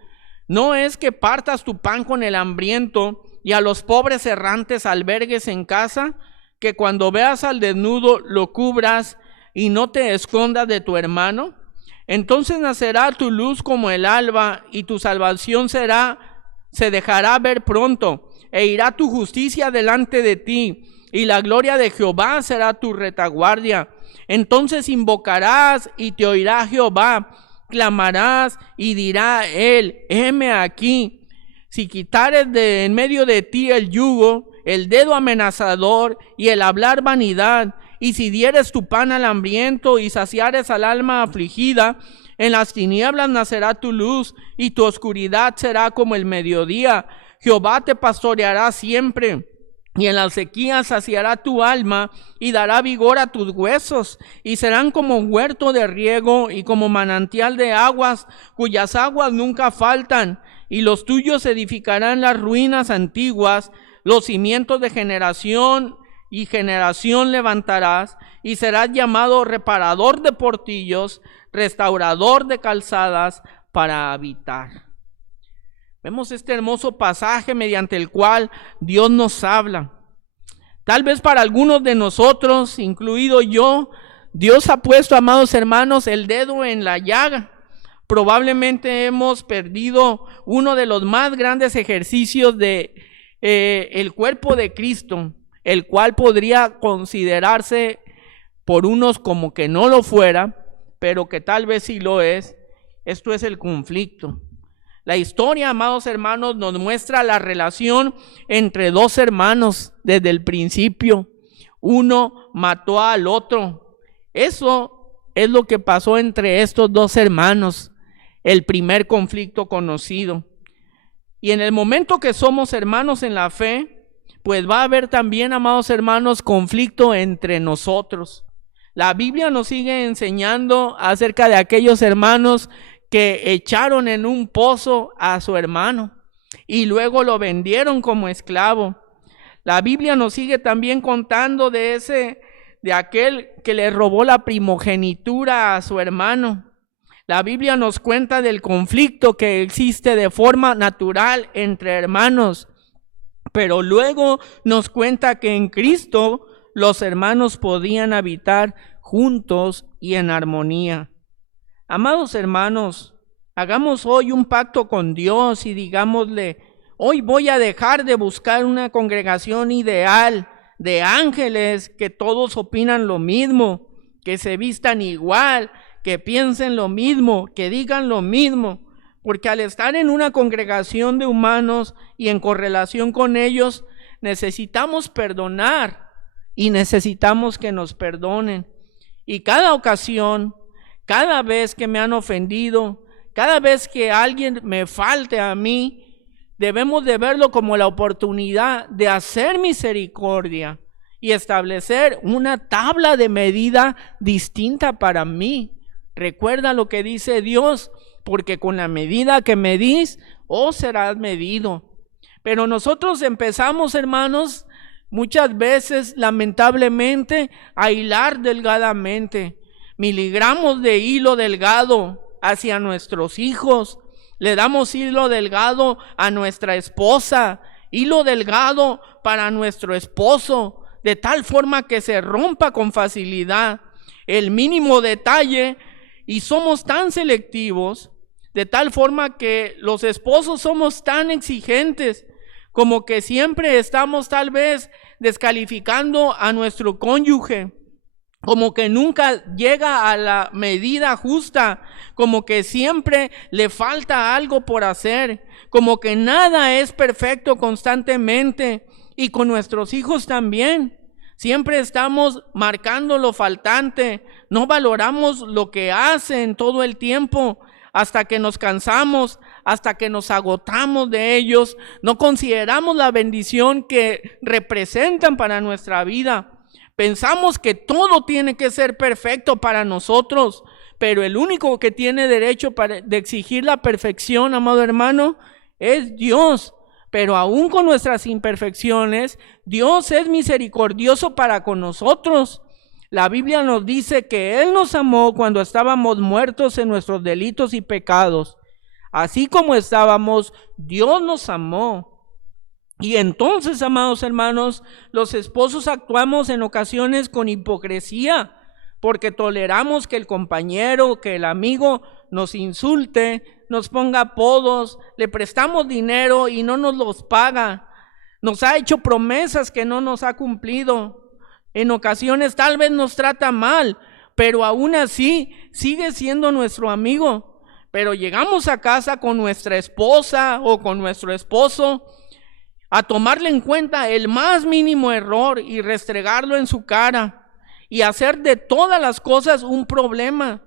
¿No es que partas tu pan con el hambriento y a los pobres errantes albergues en casa? Que cuando veas al desnudo lo cubras y no te escondas de tu hermano. Entonces nacerá tu luz como el alba y tu salvación se dejará ver pronto, e irá tu justicia delante de ti, y la gloria de Jehová será tu retaguardia. Entonces invocarás y te oirá Jehová, clamarás y dirá él: heme aquí. Si quitares de en medio de ti el yugo, el dedo amenazador y el hablar vanidad, y si dieres tu pan al hambriento y saciares al alma afligida, en las tinieblas nacerá tu luz y tu oscuridad será como el mediodía. Jehová te pastoreará siempre, y en la sequía saciará tu alma y dará vigor a tus huesos, y serán como huerto de riego y como manantial de aguas, cuyas aguas nunca faltan, y los tuyos edificarán las ruinas antiguas, los cimientos de generación y generación levantarás, y serás llamado reparador de portillos, restaurador de calzadas para habitar. Vemos este hermoso pasaje mediante el cual Dios nos habla. Tal vez para algunos de nosotros, incluido yo, Dios ha puesto, amados hermanos, el dedo en la llaga. Probablemente hemos perdido uno de los más grandes ejercicios de el cuerpo de Cristo, el cual podría considerarse por unos como que no lo fuera, pero que tal vez sí lo es. Esto es el conflicto. La historia, amados hermanos, nos muestra la relación entre dos hermanos desde el principio. Uno mató al otro. Eso es lo que pasó entre estos dos hermanos, el primer conflicto conocido. Y en el momento que somos hermanos en la fe, pues va a haber también, amados hermanos, conflicto entre nosotros. La Biblia nos sigue enseñando acerca de aquellos hermanos que echaron en un pozo a su hermano y luego lo vendieron como esclavo. La Biblia nos sigue también contando de aquel que le robó la primogenitura a su hermano. La Biblia nos cuenta del conflicto que existe de forma natural entre hermanos, pero luego nos cuenta que en Cristo los hermanos podían habitar juntos y en armonía. Amados hermanos, hagamos hoy un pacto con Dios y digámosle: hoy voy a dejar de buscar una congregación ideal de ángeles que todos opinan lo mismo, que se vistan igual, que piensen lo mismo, que digan lo mismo, porque al estar en una congregación de humanos y en correlación con ellos, necesitamos perdonar y necesitamos que nos perdonen. Y cada ocasión, cada vez que me han ofendido, cada vez que alguien me falte a mí, debemos de verlo como la oportunidad de hacer misericordia y establecer una tabla de medida distinta para mí. Recuerda lo que dice Dios: porque con la medida que medís, serás medido. Pero nosotros empezamos, hermanos, muchas veces, lamentablemente, a hilar delgadamente, miligramos de hilo delgado hacia nuestros hijos. Le damos hilo delgado a nuestra esposa, hilo delgado para nuestro esposo, de tal forma que se rompa con facilidad el mínimo detalle, y somos tan selectivos, de tal forma que los esposos somos tan exigentes, como que siempre estamos tal vez descalificando a nuestro cónyuge, como que nunca llega a la medida justa, como que siempre le falta algo por hacer, como que nada es perfecto constantemente. Y con nuestros hijos también, siempre estamos marcando lo faltante, no valoramos lo que hacen todo el tiempo, hasta que nos cansamos, hasta que nos agotamos de ellos, no consideramos la bendición que representan para nuestra vida. Pensamos que todo tiene que ser perfecto para nosotros, pero el único que tiene derecho de exigir la perfección, amado hermano, es Dios, pero aún con nuestras imperfecciones, Dios es misericordioso para con nosotros. La Biblia nos dice que Él nos amó cuando estábamos muertos en nuestros delitos y pecados. Así como estábamos, Dios nos amó. Y entonces, amados hermanos, los esposos actuamos en ocasiones con hipocresía, porque toleramos que el compañero, que el amigo nos insulte, nos ponga apodos, le prestamos dinero y no nos los paga. Nos ha hecho promesas que no nos ha cumplido. En ocasiones tal vez nos trata mal, pero aún así sigue siendo nuestro amigo. Pero llegamos a casa con nuestra esposa o con nuestro esposo a tomarle en cuenta el más mínimo error y restregarlo en su cara y hacer de todas las cosas un problema.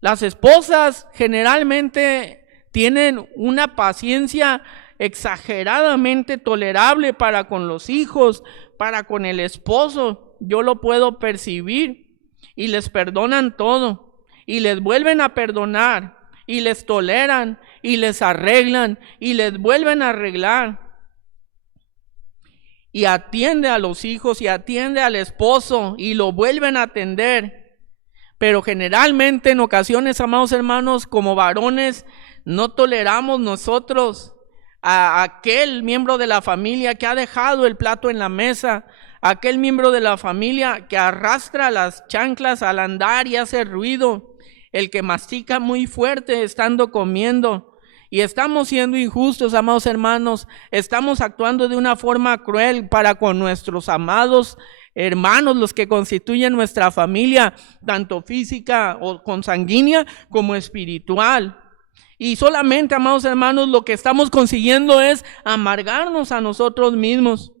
Las esposas generalmente tienen una paciencia exageradamente tolerable para con los hijos, para con el esposo. Yo lo puedo percibir, y les perdonan todo y les vuelven a perdonar y les toleran y les arreglan y les vuelven a arreglar. Y atiende a los hijos y atiende al esposo y lo vuelven a atender. Pero generalmente en ocasiones, amados hermanos, como varones, no toleramos nosotros a aquel miembro de la familia que ha dejado el plato en la mesa, a aquel miembro de la familia que arrastra las chanclas al andar y hace ruido, el que mastica muy fuerte estando comiendo. Y estamos siendo injustos, amados hermanos, estamos actuando de una forma cruel para con nuestros amados hermanos, los que constituyen nuestra familia, tanto física o consanguínea como espiritual. Y solamente, amados hermanos, lo que estamos consiguiendo es amargarnos a nosotros mismos.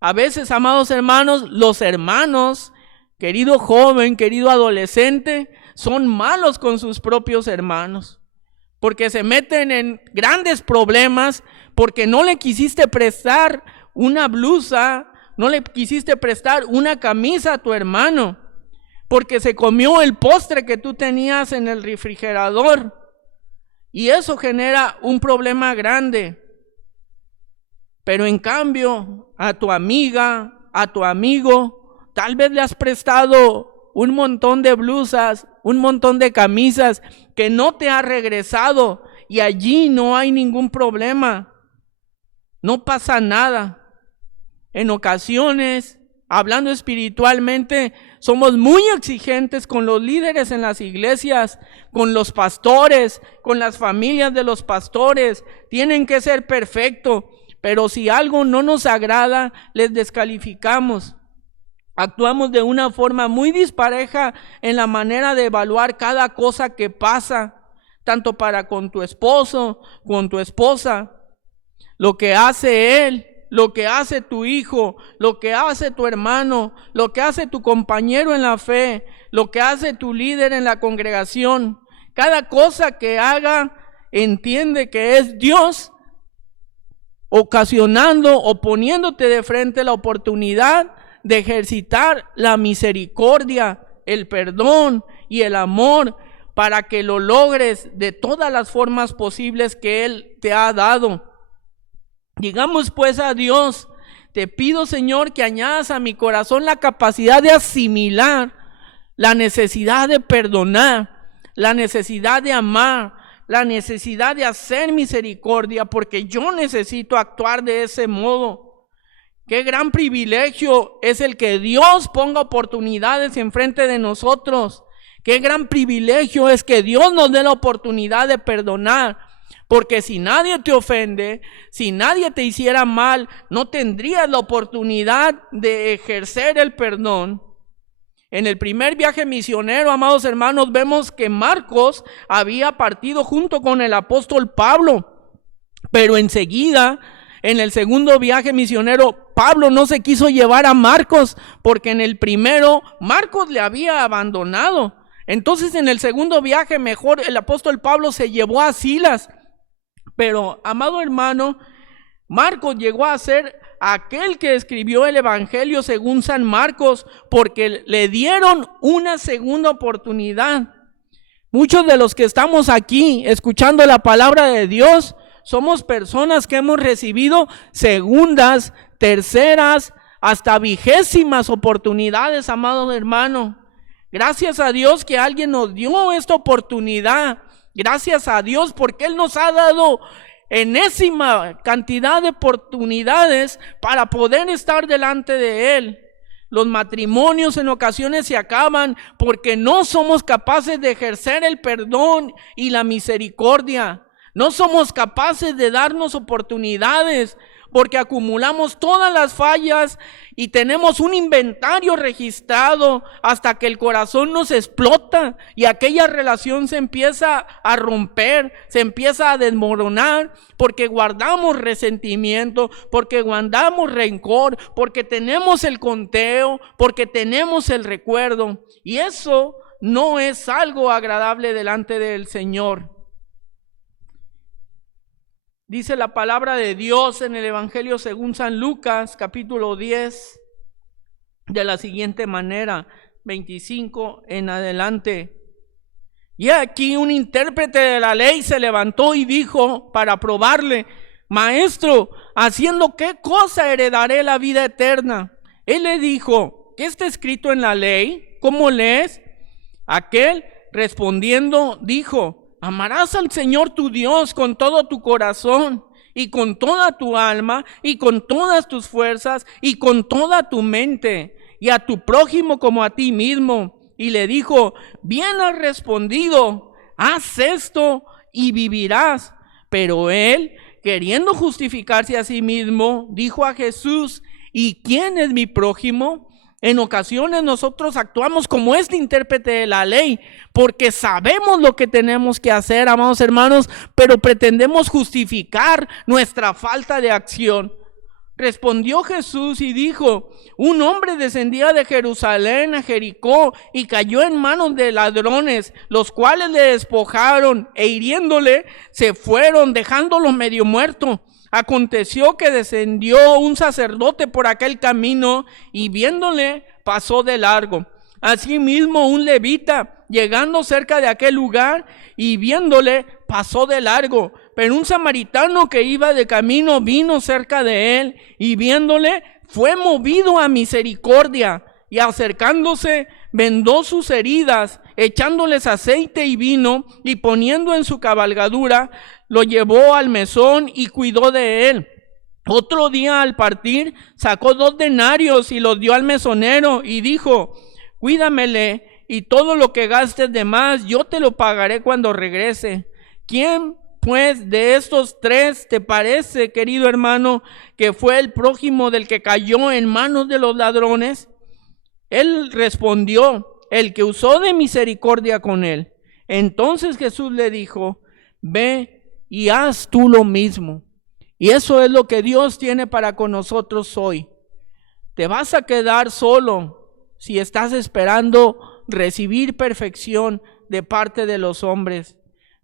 A veces, amados hermanos, los hermanos, querido joven, querido adolescente, son malos con sus propios hermanos, porque se meten en grandes problemas, porque no le quisiste prestar una blusa, no le quisiste prestar una camisa a tu hermano, porque se comió el postre que tú tenías en el refrigerador, y eso genera un problema grande. Pero en cambio, a tu amiga, a tu amigo, tal vez le has prestado un montón de blusas, un montón de camisas que no te ha regresado, y allí no hay ningún problema, no pasa nada. En ocasiones, hablando espiritualmente, somos muy exigentes con los líderes en las iglesias, con los pastores, con las familias de los pastores. Tienen que ser perfectos, pero si algo no nos agrada, les descalificamos. Actuamos de una forma muy dispareja en la manera de evaluar cada cosa que pasa, tanto para con tu esposo, con tu esposa. Lo que hace él, lo que hace tu hijo, lo que hace tu hermano, lo que hace tu compañero en la fe, lo que hace tu líder en la congregación. Cada cosa que haga, entiende que es Dios ocasionando o poniéndote de frente la oportunidad de ejercitar la misericordia, el perdón y el amor para que lo logres de todas las formas posibles que Él te ha dado. Digamos pues a Dios: te pido, Señor, que añadas a mi corazón la capacidad de asimilar la necesidad de perdonar, la necesidad de amar, la necesidad de hacer misericordia, porque yo necesito actuar de ese modo. Qué gran privilegio es el que Dios ponga oportunidades enfrente de nosotros. Qué gran privilegio es que Dios nos dé la oportunidad de perdonar. Porque si nadie te ofende, si nadie te hiciera mal, no tendrías la oportunidad de ejercer el perdón. En el primer viaje misionero, amados hermanos, vemos que Marcos había partido junto con el apóstol Pablo. Pero enseguida, en el segundo viaje misionero, Pablo no se quiso llevar a Marcos, porque en el primero Marcos le había abandonado. Entonces en el segundo viaje mejor el apóstol Pablo se llevó a Silas. Pero, amado hermano, Marcos llegó a ser aquel que escribió el Evangelio según San Marcos, porque le dieron una segunda oportunidad. Muchos de los que estamos aquí escuchando la palabra de Dios Somos personas que hemos recibido segundas, terceras, hasta 20º oportunidades, amados hermanos. Gracias a Dios que alguien nos dio esta oportunidad. Gracias a Dios porque Él nos ha dado enésima cantidad de oportunidades para poder estar delante de Él. Los matrimonios en ocasiones se acaban porque no somos capaces de ejercer el perdón y la misericordia. No somos capaces de darnos oportunidades porque acumulamos todas las fallas y tenemos un inventario registrado hasta que el corazón nos explota y aquella relación se empieza a romper, se empieza a desmoronar porque guardamos resentimiento, porque guardamos rencor, porque tenemos el conteo, porque tenemos el recuerdo, y eso no es algo agradable delante del Señor. Dice la palabra de Dios en el Evangelio según San Lucas, capítulo 10, de la siguiente manera, 25 en adelante. Y aquí un intérprete de la ley se levantó y dijo para probarle: Maestro, ¿haciendo qué cosa heredaré la vida eterna? Él le dijo: ¿qué está escrito en la ley? ¿Cómo lees? Aquel respondiendo dijo: amarás al Señor tu Dios con todo tu corazón y con toda tu alma y con todas tus fuerzas y con toda tu mente, y a tu prójimo como a ti mismo. Y le dijo: bien has respondido, haz esto y vivirás. Pero él, queriendo justificarse a sí mismo, dijo a Jesús: ¿y quién es mi prójimo? En ocasiones nosotros actuamos como este intérprete de la ley, porque sabemos lo que tenemos que hacer, amados hermanos, pero pretendemos justificar nuestra falta de acción. Respondió Jesús y dijo: un hombre descendía de Jerusalén a Jericó y cayó en manos de ladrones, los cuales le despojaron e hiriéndole se fueron, dejándolo medio muerto. Aconteció que descendió un sacerdote por aquel camino y viéndole pasó de largo. Asimismo un levita, llegando cerca de aquel lugar y viéndole pasó de largo. Pero un samaritano que iba de camino vino cerca de él y viéndole fue movido a misericordia, y acercándose vendó sus heridas, echándoles aceite y vino, y poniendo en su cabalgadura lo llevó al mesón y cuidó de él. Otro día al partir sacó 2 denarios y los dio al mesonero y dijo: cuídamele, y todo lo que gastes de más yo te lo pagaré cuando regrese. ¿Quién pues de estos 3 te parece, querido hermano, que fue el prójimo del que cayó en manos de los ladrones? Él respondió: el que usó de misericordia con él. Entonces Jesús le dijo: ve y haz tú lo mismo. Y eso es lo que Dios tiene para con nosotros hoy. Te vas a quedar solo si estás esperando recibir perfección de parte de los hombres.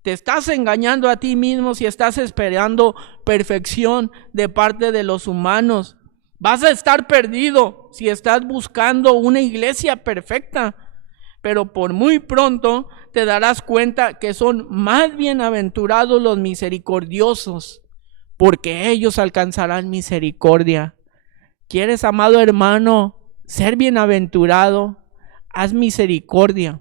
Te estás engañando a ti mismo si estás esperando perfección de parte de los humanos. Vas a estar perdido si estás buscando una iglesia perfecta, pero por muy pronto te darás cuenta que son más bienaventurados los misericordiosos, porque ellos alcanzarán misericordia. ¿Quieres, amado hermano, ser bienaventurado? Haz misericordia.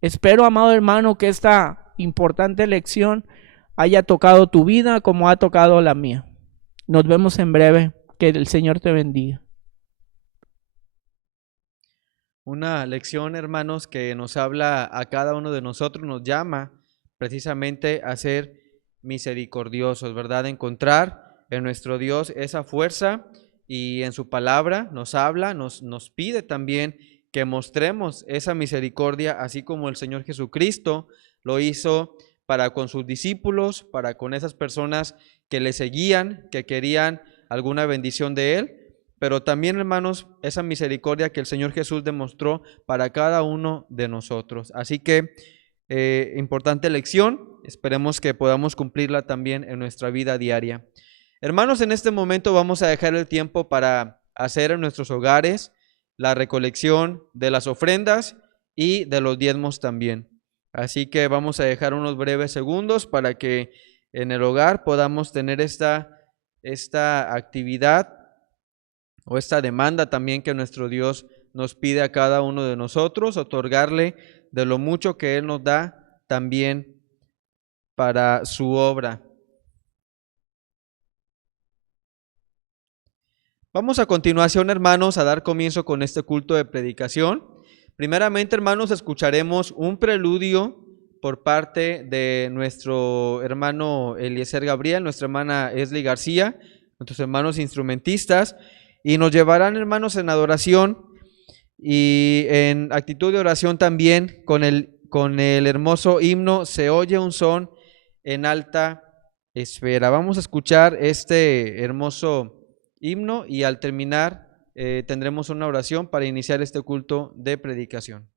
Espero, amado hermano, que esta importante lección haya tocado tu vida como ha tocado la mía. Nos vemos en breve. Que el Señor te bendiga. Una lección, hermanos, que nos habla a cada uno de nosotros, nos llama precisamente a ser misericordiosos, ¿verdad? Encontrar en nuestro Dios esa fuerza, y en su palabra nos habla, nos pide también que mostremos esa misericordia, así como el Señor Jesucristo lo hizo para con sus discípulos, para con esas personas que le seguían, que querían alguna bendición de Él, pero también, hermanos, esa misericordia que el Señor Jesús demostró para cada uno de nosotros. Así que, importante lección, esperemos que podamos cumplirla también en nuestra vida diaria. Hermanos, en este momento vamos a dejar el tiempo para hacer en nuestros hogares la recolección de las ofrendas y de los diezmos también. Así que vamos a dejar unos breves segundos para que en el hogar podamos tener esta actividad o esta demanda también que nuestro Dios nos pide a cada uno de nosotros, otorgarle de lo mucho que Él nos da también para su obra. Vamos a continuación, hermanos, a dar comienzo con este culto de predicación. Primeramente, hermanos, escucharemos un preludio por parte de nuestro hermano Eliezer Gabriel, nuestra hermana Esli García, nuestros hermanos instrumentistas, y nos llevarán, hermanos, en adoración y en actitud de oración también con el hermoso himno Se oye un son en alta esfera. Vamos a escuchar este hermoso himno y al terminar tendremos una oración para iniciar este culto de predicación.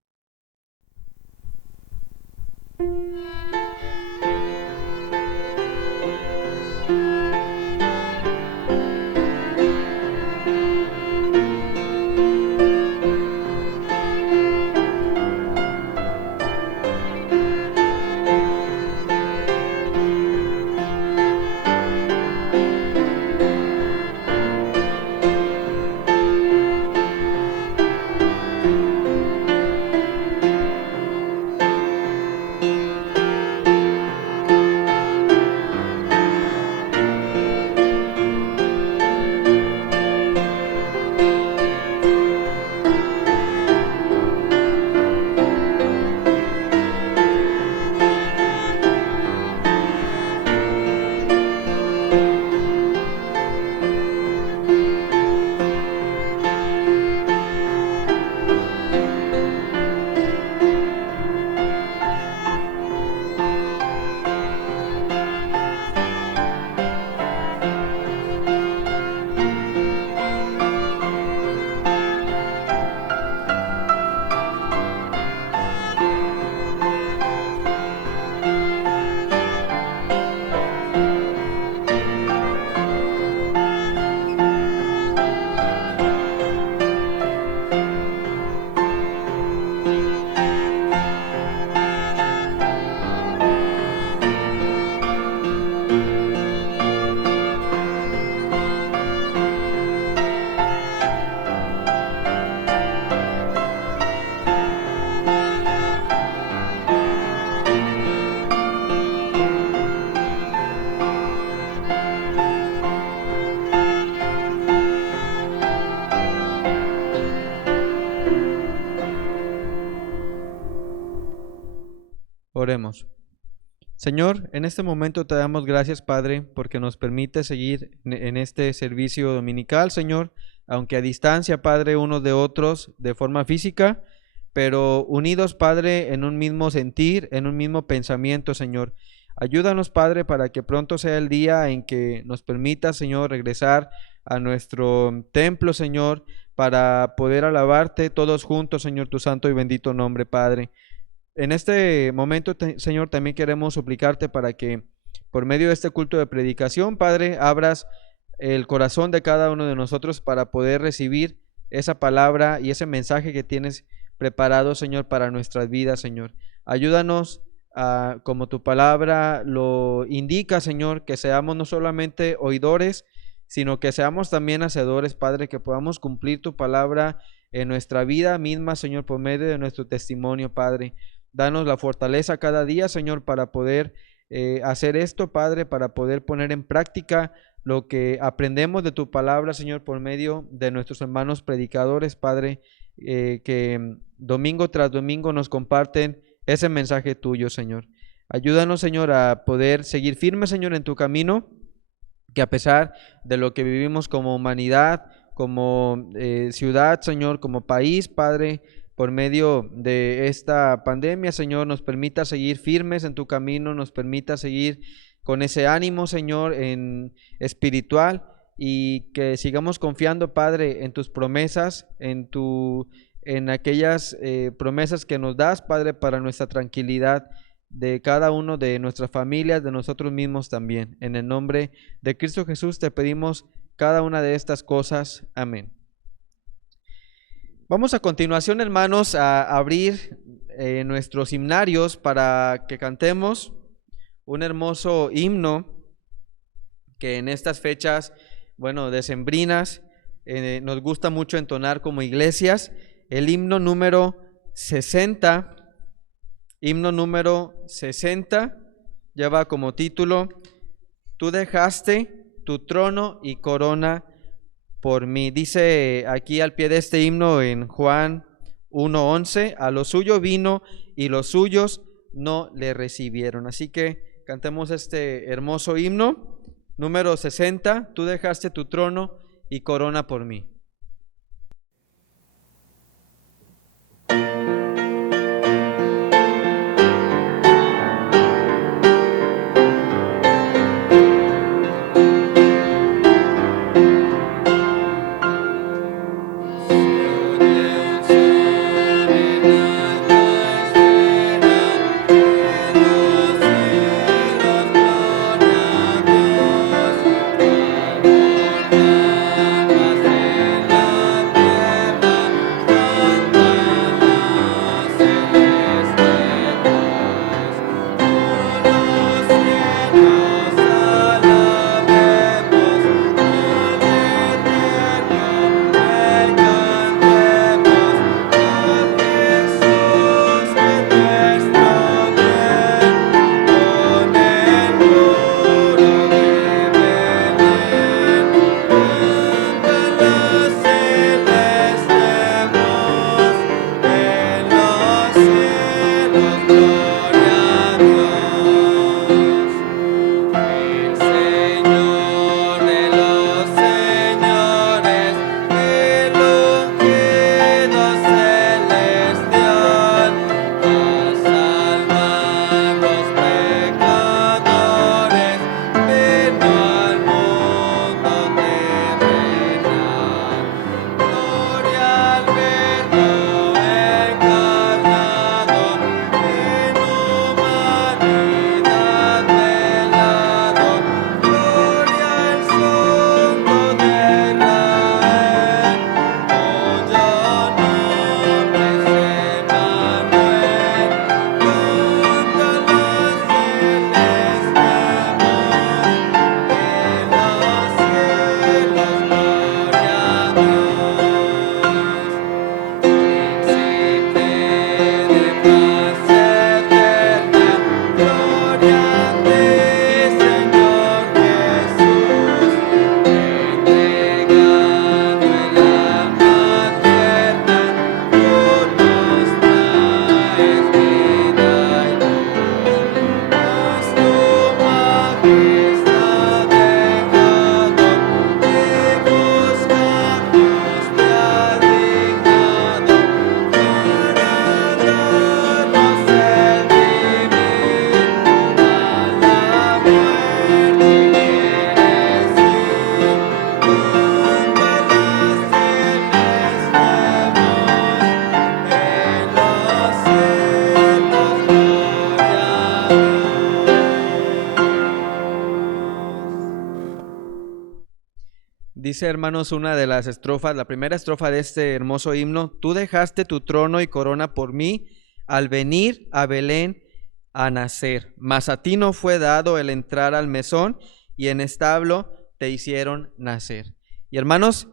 Oremos. Señor, en este momento te damos gracias, Padre, porque nos permite seguir en este servicio dominical, Señor, aunque a distancia, Padre, unos de otros de forma física, pero unidos, Padre, en un mismo sentir, en un mismo pensamiento, Señor. Ayúdanos, Padre, para que pronto sea el día en que nos permita, Señor, regresar a nuestro templo, Señor, para poder alabarte todos juntos, Señor, tu santo y bendito nombre, Padre. En este momento, Señor, también queremos suplicarte para que por medio de este culto de predicación, Padre, abras el corazón de cada uno de nosotros para poder recibir esa palabra y ese mensaje que tienes preparado, Señor, para nuestras vidas, Señor. Ayúdanos como tu palabra lo indica, Señor, que seamos no solamente oidores, sino que seamos también hacedores, Padre, que podamos cumplir tu palabra en nuestra vida misma, Señor, por medio de nuestro testimonio, Padre. Danos la fortaleza cada día, Señor, para poder hacer esto, Padre, para poder poner en práctica lo que aprendemos de tu palabra, Señor, por medio de nuestros hermanos predicadores, Padre, que domingo tras domingo nos comparten ese mensaje tuyo, Señor. Ayúdanos, Señor, a poder seguir firmes, Señor, en tu camino, que a pesar de lo que vivimos como humanidad, como ciudad, Señor, como país, Padre, por medio de esta pandemia, Señor, nos permita seguir firmes en tu camino, nos permita seguir con ese ánimo, Señor, en espiritual, y que sigamos confiando, Padre, en tus promesas, en aquellas promesas que nos das, Padre, para nuestra tranquilidad de cada uno de nuestras familias, de nosotros mismos también. En el nombre de Cristo Jesús te pedimos cada una de estas cosas. Amén. Vamos a continuación, hermanos, a abrir nuestros himnarios para que cantemos un hermoso himno que en estas fechas, bueno, decembrinas, nos gusta mucho entonar como iglesias. El himno número 60, lleva como título: Tú dejaste tu trono y corona por mí. Dice aquí al pie de este himno en Juan 1:11, a lo suyo vino y los suyos no le recibieron. Así que cantemos este hermoso himno, número 60, tú dejaste tu trono y corona por mí. Dice, hermanos, una de las estrofas, la primera estrofa de este hermoso himno: tú dejaste tu trono y corona por mí al venir a Belén a nacer, mas a ti no fue dado el entrar al mesón, y en establo te hicieron nacer. Y hermanos,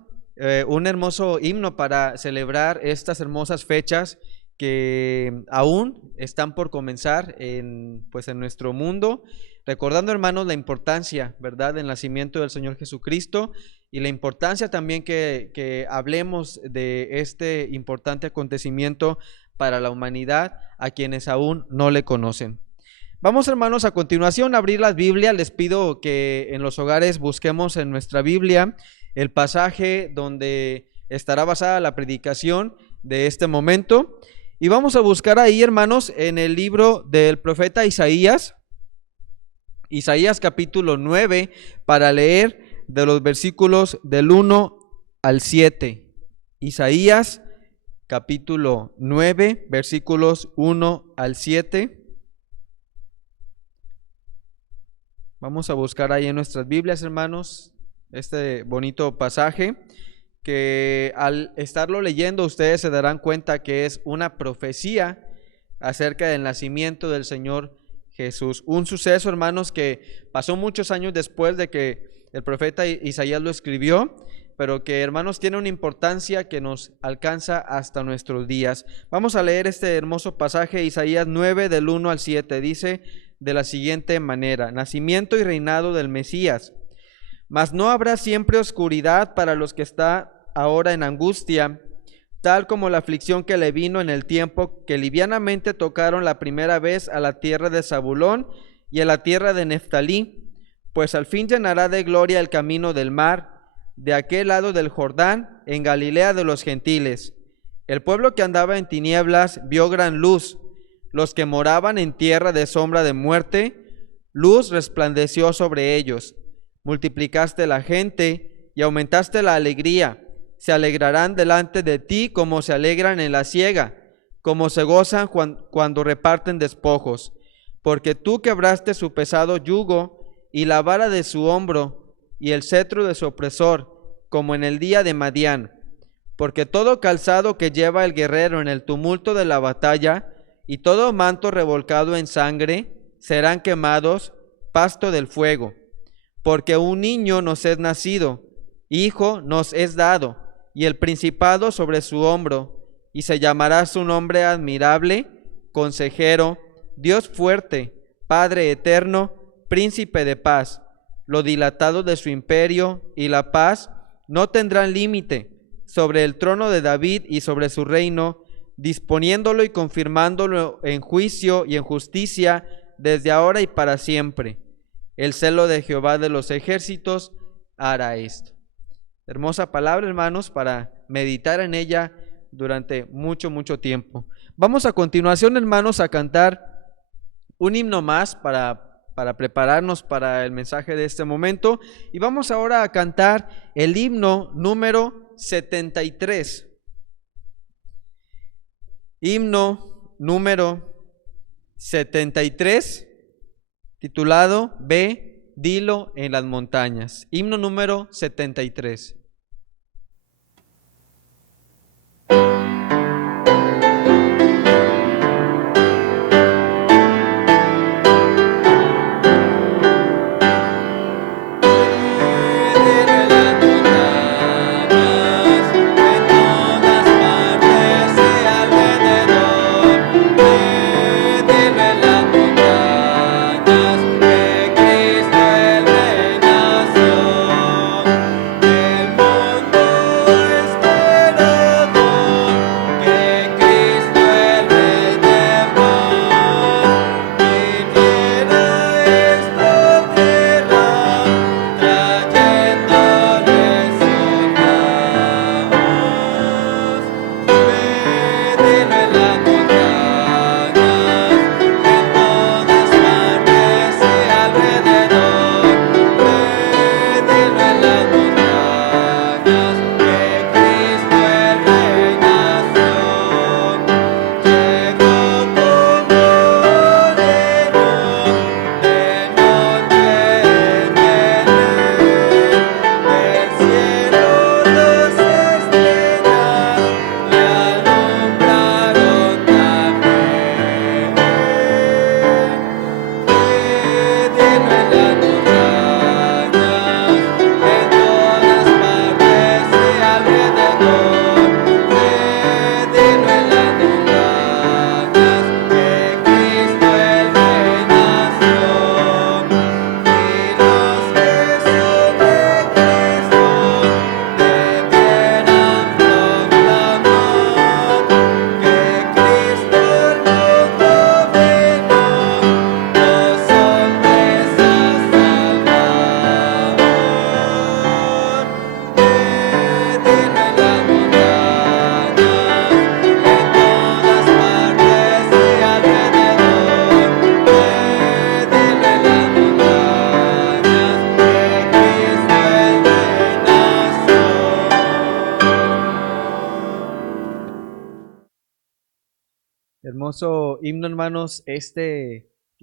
un hermoso himno para celebrar estas hermosas fechas que aún están por comenzar en nuestro mundo, recordando, hermanos, la importancia, ¿verdad?, del nacimiento del Señor Jesucristo, y la importancia también que hablemos de este importante acontecimiento para la humanidad, a quienes aún no le conocen. Vamos, hermanos, a continuación a abrir las Biblias. Les pido que en los hogares busquemos en nuestra Biblia el pasaje donde estará basada la predicación de este momento, y vamos a buscar ahí, hermanos, en el libro del profeta Isaías capítulo 9, para leer de los versículos del 1 al 7. Isaías capítulo 9, versículos 1 al 7. Vamos a buscar ahí en nuestras Biblias, hermanos, este bonito pasaje que al estarlo leyendo ustedes se darán cuenta que es una profecía acerca del nacimiento del Señor Jesús. Un suceso, hermanos, que pasó muchos años después de que el profeta Isaías lo escribió, pero que, hermanos, tiene una importancia que nos alcanza hasta nuestros días. Vamos a leer este hermoso pasaje, Isaías 9, del 1 al 7. Dice de la siguiente manera: nacimiento y reinado del Mesías. Mas no habrá siempre oscuridad para los que está ahora en angustia, tal como la aflicción que le vino en el tiempo que livianamente tocaron la primera vez a la tierra de Zabulón y a la tierra de Neftalí, pues al fin llenará de gloria el camino del mar, de aquel lado del Jordán, en Galilea de los gentiles. El pueblo que andaba en tinieblas vio gran luz, los que moraban en tierra de sombra de muerte, luz resplandeció sobre ellos. Multiplicaste la gente y aumentaste la alegría. Se alegrarán delante de ti como se alegran en la siega, como se gozan cuando reparten despojos. Porque tú quebraste su pesado yugo y la vara de su hombro y el cetro de su opresor, como en el día de Madián. Porque todo calzado que lleva el guerrero en el tumulto de la batalla y todo manto revolcado en sangre serán quemados, pasto del fuego. Porque un niño nos es nacido, hijo nos es dado, y el principado sobre su hombro, y se llamará su nombre admirable, consejero, Dios fuerte, Padre eterno, príncipe de paz. Lo dilatado de su imperio y la paz no tendrán límite sobre el trono de David y sobre su reino, disponiéndolo y confirmándolo en juicio y en justicia desde ahora y para siempre. El celo de Jehová de los ejércitos hará esto. Hermosa palabra, hermanos, para meditar en ella durante mucho tiempo. Vamos a continuación, hermanos, a cantar un himno más para prepararnos para el mensaje de este momento. Y vamos ahora a cantar el himno número 73. Himno número 73, titulado Ve, dilo en las montañas. Himno número 73. Hermoso himno, hermanos,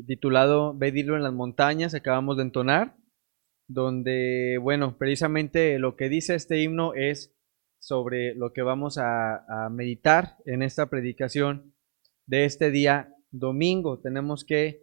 titulado Ve, dilo en las montañas, acabamos de entonar, donde, bueno, precisamente lo que dice este himno es sobre lo que vamos a meditar en esta predicación de este día domingo. Tenemos que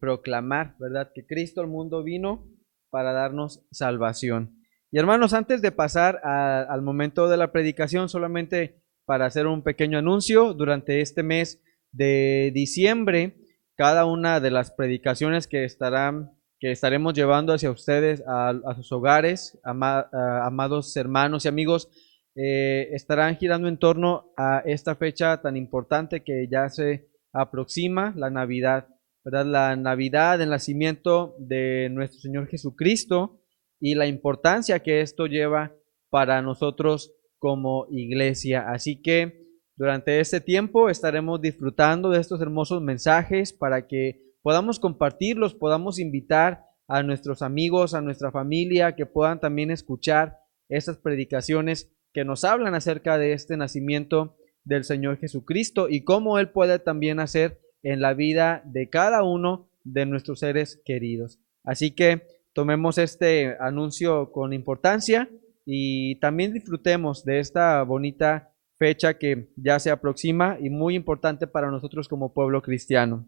proclamar, ¿verdad? Que Cristo al mundo vino para darnos salvación. Y hermanos, antes de pasar al momento de la predicación, solamente para hacer un pequeño anuncio, durante este mes de diciembre, cada una de las predicaciones que estaremos llevando hacia ustedes, a sus hogares, amados hermanos y amigos, estarán girando en torno a esta fecha tan importante que ya se aproxima, la Navidad, ¿verdad? La Navidad, el nacimiento de nuestro Señor Jesucristo y la importancia que esto lleva para nosotros como iglesia. Así que durante este tiempo estaremos disfrutando de estos hermosos mensajes para que podamos compartirlos, podamos invitar a nuestros amigos, a nuestra familia, que puedan también escuchar estas predicaciones que nos hablan acerca de este nacimiento del Señor Jesucristo y cómo Él puede también hacer en la vida de cada uno de nuestros seres queridos. Así que tomemos este anuncio con importancia y también disfrutemos de esta bonita fecha que ya se aproxima y muy importante para nosotros como pueblo cristiano.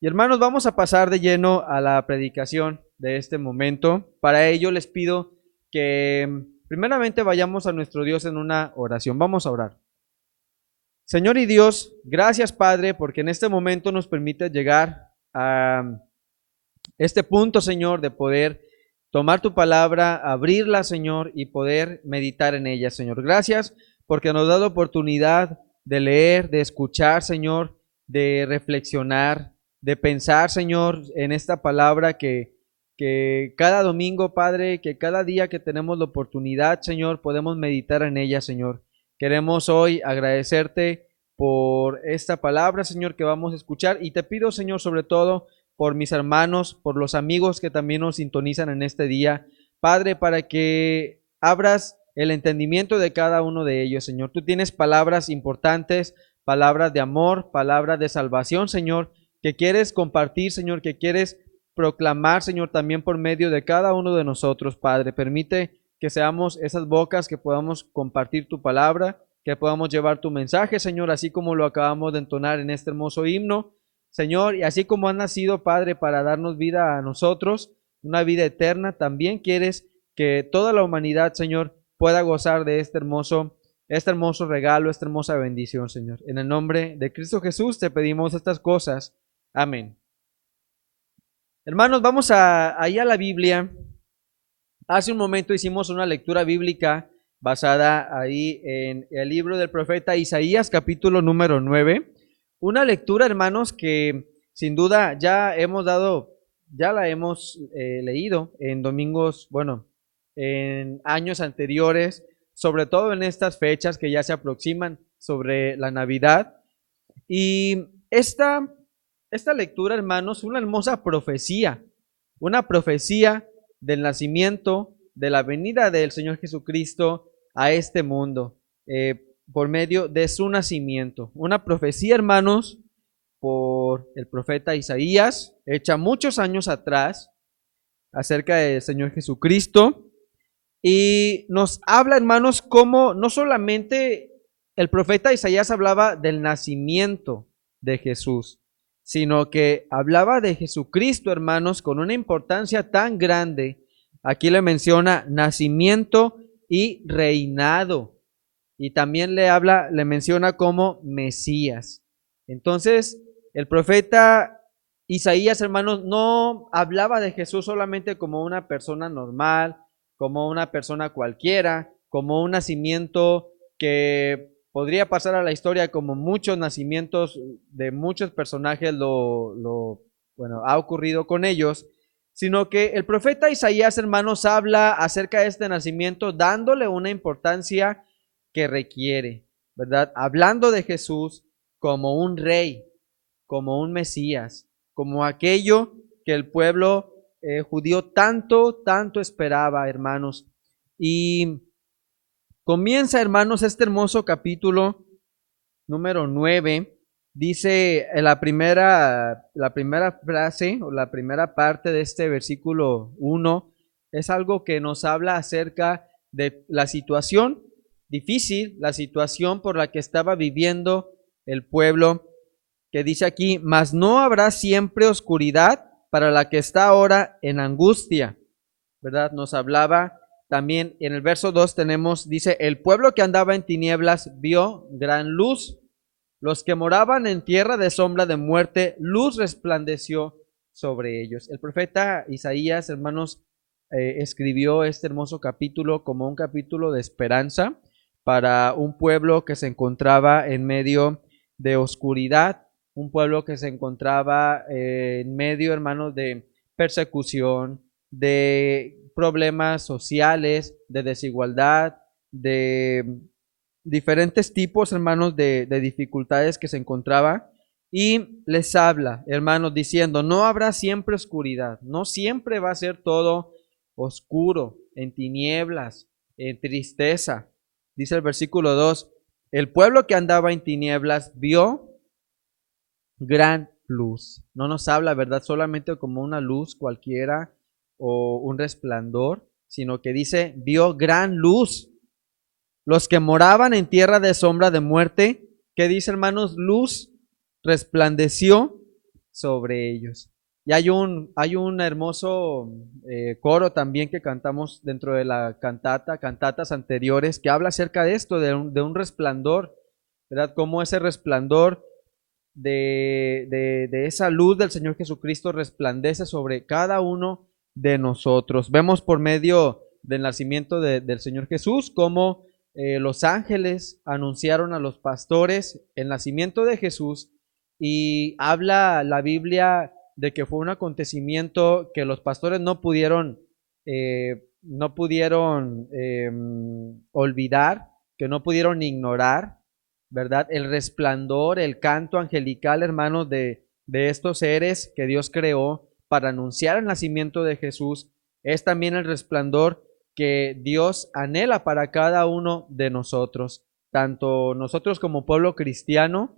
Y hermanos, vamos a pasar de lleno a la predicación de este momento. Para ello les pido que primeramente vayamos a nuestro Dios en una oración. Vamos a orar. Señor y Dios, gracias Padre, porque en este momento nos permite llegar a este punto, Señor, de poder tomar tu palabra, abrirla, Señor, y poder meditar en ella, Señor. Gracias porque nos has dado oportunidad de leer, de escuchar, Señor, de reflexionar, de pensar, Señor, en esta palabra que cada domingo, Padre, que cada día que tenemos la oportunidad, Señor, podemos meditar en ella, Señor. Queremos hoy agradecerte por esta palabra, Señor, que vamos a escuchar, y te pido, Señor, sobre todo por mis hermanos, por los amigos que también nos sintonizan en este día, Padre, para que abras el entendimiento de cada uno de ellos, Señor. Tú tienes palabras importantes, palabras de amor, palabras de salvación, Señor, que quieres compartir, Señor, que quieres proclamar, Señor, también por medio de cada uno de nosotros, Padre. Permite que seamos esas bocas que podamos compartir tu palabra, que podamos llevar tu mensaje, Señor, así como lo acabamos de entonar en este hermoso himno, Señor, y así como has nacido, Padre, para darnos vida a nosotros, una vida eterna, también quieres que toda la humanidad, Señor, pueda gozar de este hermoso regalo, esta hermosa bendición, Señor. En el nombre de Cristo Jesús te pedimos estas cosas. Amén. Hermanos, vamos ahí a la Biblia. Hace un momento hicimos una lectura bíblica basada ahí en el libro del profeta Isaías, capítulo número 9. Una lectura, hermanos, que sin duda ya la hemos leído en domingos, bueno, en años anteriores, sobre todo en estas fechas que ya se aproximan sobre la Navidad. Y esta lectura, hermanos, una hermosa profecía, una profecía del nacimiento, de la venida del Señor Jesucristo a este mundo, por medio de su nacimiento. Una profecía, hermanos, por el profeta Isaías, hecha muchos años atrás, acerca del Señor Jesucristo. Y nos habla, hermanos, cómo no solamente el profeta Isaías hablaba del nacimiento de Jesús, sino que hablaba de Jesucristo, hermanos, con una importancia tan grande. Aquí le menciona nacimiento y reinado. Y también le menciona como Mesías. Entonces, el profeta Isaías, hermanos, no hablaba de Jesús solamente como una persona normal, como una persona cualquiera, como un nacimiento que podría pasar a la historia como muchos nacimientos de muchos personajes ha ocurrido con ellos, sino que el profeta Isaías, hermanos, habla acerca de este nacimiento dándole una importancia que requiere, ¿verdad? Hablando de Jesús como un rey, como un Mesías, como aquello que el pueblo judío tanto esperaba, hermanos. Y comienza, hermanos, este hermoso capítulo número 9. Dice la primera frase o la primera parte de este versículo 1 es algo que nos habla acerca de la situación difícil, la situación por la que estaba viviendo el pueblo que dice aquí, mas no habrá siempre oscuridad para la que está ahora en angustia, ¿verdad? Nos hablaba también en el verso 2 tenemos, dice, el pueblo que andaba en tinieblas vio gran luz. Los que moraban en tierra de sombra de muerte, luz resplandeció sobre ellos. El profeta Isaías, hermanos, escribió este hermoso capítulo como un capítulo de esperanza para un pueblo que se encontraba en medio de oscuridad, un pueblo que se encontraba en medio, hermanos, de persecución, de problemas sociales, de desigualdad, de diferentes tipos, hermanos, de dificultades que se encontraba. Y les habla, hermanos, diciendo, no habrá siempre oscuridad, no siempre va a ser todo oscuro, en tinieblas, en tristeza. Dice el versículo 2, el pueblo que andaba en tinieblas vio gran luz. No nos habla, ¿verdad? Solamente como una luz cualquiera o un resplandor, sino que dice, vio gran luz. Los que moraban en tierra de sombra de muerte, ¿qué dice, hermanos? Luz resplandeció sobre ellos. Y hay un hermoso coro también que cantamos dentro de la cantatas anteriores, que habla acerca de esto, de un resplandor, ¿verdad? Cómo ese resplandor de esa luz del Señor Jesucristo resplandece sobre cada uno de nosotros. Vemos por medio del nacimiento del Señor Jesús cómo los ángeles anunciaron a los pastores el nacimiento de Jesús, y habla la Biblia de que fue un acontecimiento que los pastores no pudieron olvidar, que no pudieron ignorar, ¿verdad? El resplandor, el canto angelical, hermanos, de estos seres que Dios creó para anunciar el nacimiento de Jesús, es también el resplandor que Dios anhela para cada uno de nosotros, tanto nosotros como pueblo cristiano,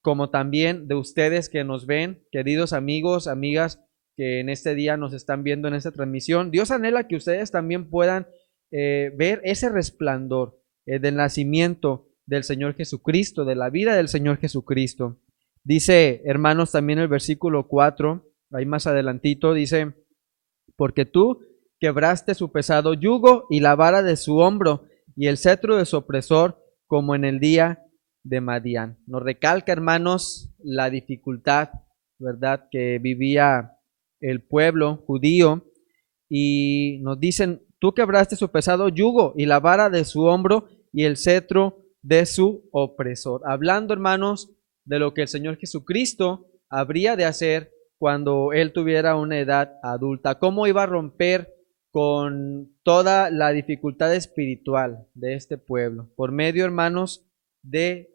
como también de ustedes que nos ven, queridos amigos, amigas, que en este día nos están viendo en esta transmisión. Dios anhela que ustedes también puedan ver ese resplandor del nacimiento del Señor Jesucristo, de la vida del Señor Jesucristo. Dice, hermanos, también el versículo 4, ahí más adelantito, dice, porque tú quebraste su pesado yugo y la vara de su hombro y el cetro de su opresor, como en el día de Madián. Nos recalca, hermanos, la dificultad, ¿verdad?, que vivía el pueblo judío, y nos dicen, tú quebraste su pesado yugo y la vara de su hombro y el cetro de su opresor. Hablando, hermanos, de lo que el Señor Jesucristo habría de hacer cuando Él tuviera una edad adulta, cómo iba a romper con toda la dificultad espiritual de este pueblo, por medio, hermanos, de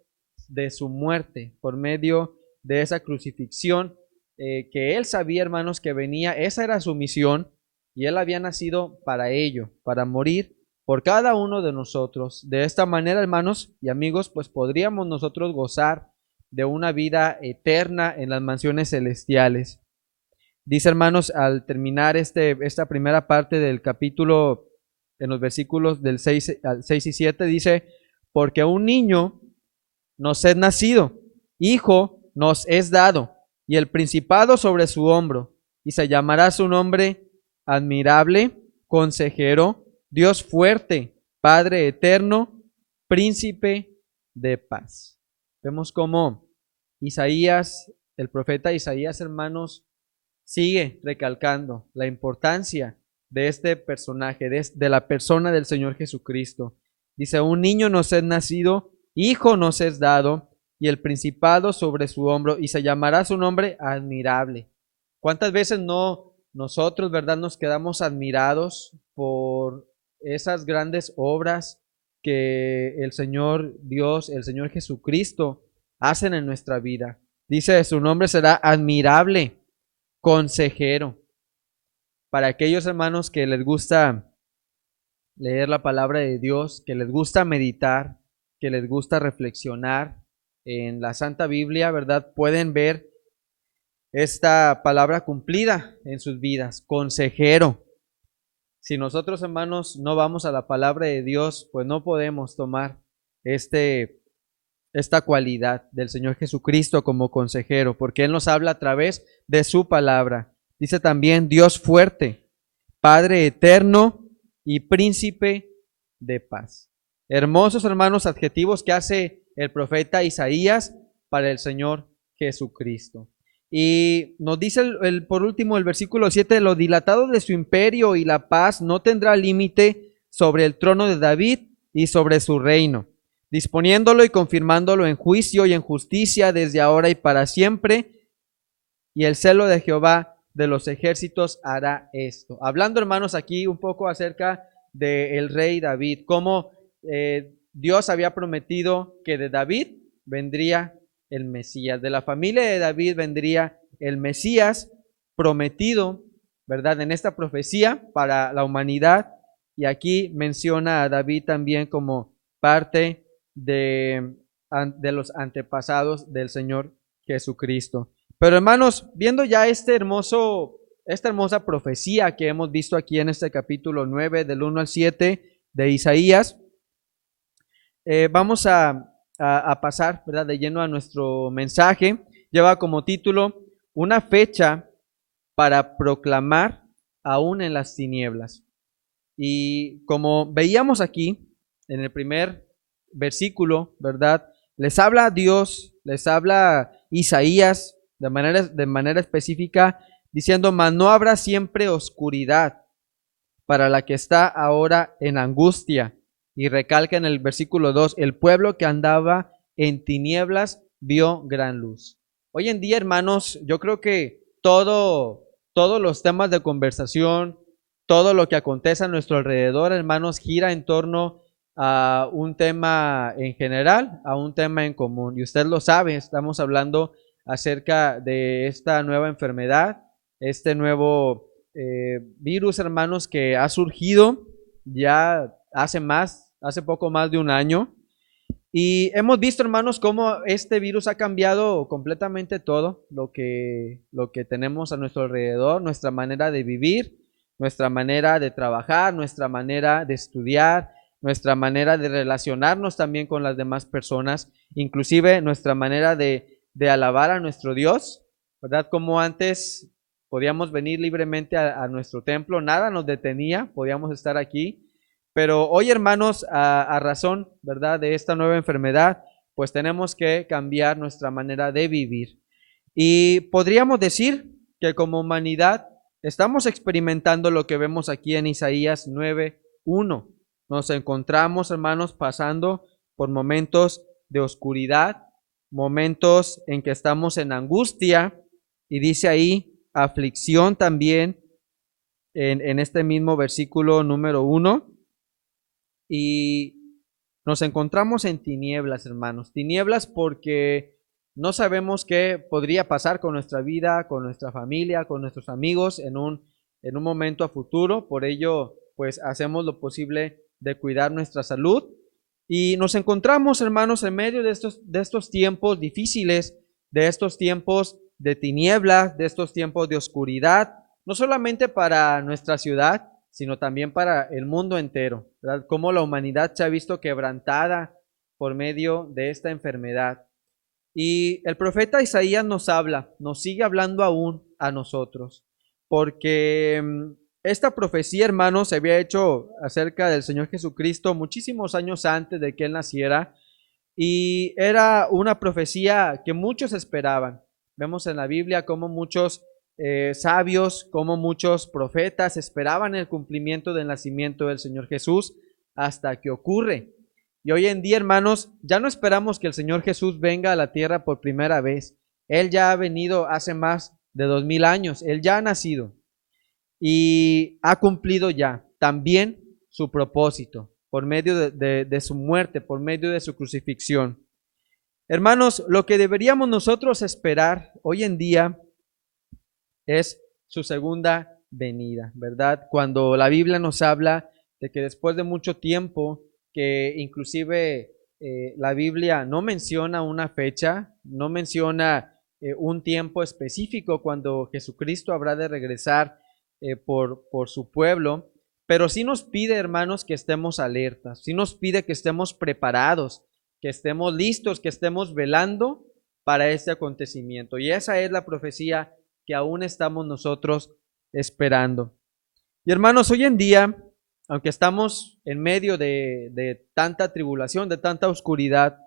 su muerte, por medio de esa crucifixión que Él sabía, hermanos, que venía. Esa era su misión, y Él había nacido para ello, para morir por cada uno de nosotros. De esta manera, hermanos y amigos, pues podríamos nosotros gozar de una vida eterna en las mansiones celestiales. Dice, hermanos, al terminar esta primera parte del capítulo, en los versículos del 6 y 7, dice, porque un niño nos es nacido, hijo nos es dado, y el principado sobre su hombro, y se llamará su nombre admirable, consejero, Dios fuerte, Padre eterno, príncipe de paz. Vemos cómo Isaías, el profeta Isaías, hermanos, sigue recalcando la importancia de este personaje, de la persona del Señor Jesucristo. Dice, un niño nos es nacido, hijo nos es dado, y el principado sobre su hombro, y se llamará su nombre admirable. ¿Cuántas veces no nosotros, verdad, nos quedamos admirados por esas grandes obras que el Señor Dios, el Señor Jesucristo hacen en nuestra vida? Dice, su nombre será admirable, consejero. Para aquellos hermanos que les gusta leer la palabra de Dios, que les gusta meditar, que les gusta reflexionar en la Santa Biblia, ¿verdad?, pueden ver esta palabra cumplida en sus vidas, consejero. Si nosotros, hermanos, no vamos a la palabra de Dios, pues no podemos tomar este esta cualidad del Señor Jesucristo como consejero, porque Él nos habla a través de su palabra. Dice también Dios fuerte, Padre eterno y príncipe de paz. Hermosos, hermanos, adjetivos que hace el profeta Isaías para el Señor Jesucristo. Y nos dice por último el versículo 7, lo dilatado de su imperio y la paz no tendrá límite sobre el trono de David y sobre su reino, disponiéndolo y confirmándolo en juicio y en justicia desde ahora y para siempre, y el celo de Jehová de los ejércitos hará esto. Hablando, hermanos, aquí un poco acerca del rey David, cómo Dios había prometido que de David vendría el Mesías, de la familia de David vendría el Mesías prometido, ¿verdad? En esta profecía para la humanidad, y aquí menciona a David también como parte de los antepasados del Señor Jesucristo. Pero hermanos, viendo ya esta hermosa profecía que hemos visto aquí en este capítulo 9, del 1 al 7 de Isaías, vamos a pasar, ¿verdad?, de lleno a nuestro mensaje. Lleva como título una fecha para proclamar aún en las tinieblas. Y como veíamos aquí en el primer versículo, ¿verdad?, les habla Dios, les habla Isaías de manera específica, diciendo: mas no habrá siempre oscuridad para la que está ahora en angustia. Y recalca en el versículo 2, el pueblo que andaba en tinieblas vio gran luz. Hoy en día, hermanos, yo creo que todos los temas de conversación, todo lo que acontece a nuestro alrededor, hermanos, gira en torno a un tema en general, a un tema en común. Y usted lo sabe, estamos hablando acerca de esta nueva enfermedad, este nuevo virus, hermanos, que ha surgido ya hace poco más de un año. Y hemos visto, hermanos, cómo este virus ha cambiado completamente todo lo que tenemos a nuestro alrededor, nuestra manera de vivir, nuestra manera de trabajar, nuestra manera de estudiar, nuestra manera de relacionarnos también con las demás personas, inclusive nuestra manera de alabar a nuestro Dios, ¿verdad? Como antes podíamos venir libremente a nuestro templo, nada nos detenía, podíamos estar aquí. Pero hoy, hermanos, a razón, ¿verdad?, de esta nueva enfermedad, pues tenemos que cambiar nuestra manera de vivir. Y podríamos decir que como humanidad estamos experimentando lo que vemos aquí en Isaías 9:1. Nos encontramos, hermanos, pasando por momentos de oscuridad, momentos en que estamos en angustia, y dice ahí aflicción también en este mismo versículo número 1. Y nos encontramos en tinieblas, hermanos. Tinieblas porque no sabemos qué podría pasar con nuestra vida, con nuestra familia, con nuestros amigos en un momento a futuro. Por ello, pues hacemos lo posible de cuidar nuestra salud. Y nos encontramos, hermanos, en medio de estos tiempos difíciles, de estos tiempos de tinieblas, de estos tiempos de oscuridad, no solamente para nuestra ciudad, sino también para el mundo entero, ¿verdad? Cómo la humanidad se ha visto quebrantada por medio de esta enfermedad. Y el profeta Isaías nos sigue hablando aún a nosotros, porque esta profecía, hermanos, se había hecho acerca del Señor Jesucristo muchísimos años antes de que Él naciera, y era una profecía que muchos esperaban. Vemos en la Biblia cómo muchos sabios, como muchos profetas esperaban el cumplimiento del nacimiento del Señor Jesús hasta que ocurre. Y hoy en día, hermanos, ya no esperamos que el Señor Jesús venga a la tierra por primera vez. Él ya ha venido hace más de 2000 años. Él ya ha nacido y ha cumplido ya también su propósito por medio de su muerte, por medio de su crucifixión. Hermanos, lo que deberíamos nosotros esperar hoy en día es su segunda venida, ¿verdad? Cuando la Biblia nos habla de que después de mucho tiempo, que inclusive la Biblia no menciona una fecha, no menciona un tiempo específico cuando Jesucristo habrá de regresar por su pueblo, pero sí nos pide, hermanos, que estemos alertas, sí nos pide que estemos preparados que estemos listos, que estemos velando para este acontecimiento. Y esa es la profecía que aún estamos nosotros esperando. Y hermanos, hoy en día, aunque estamos en medio de tanta tribulación, de tanta oscuridad,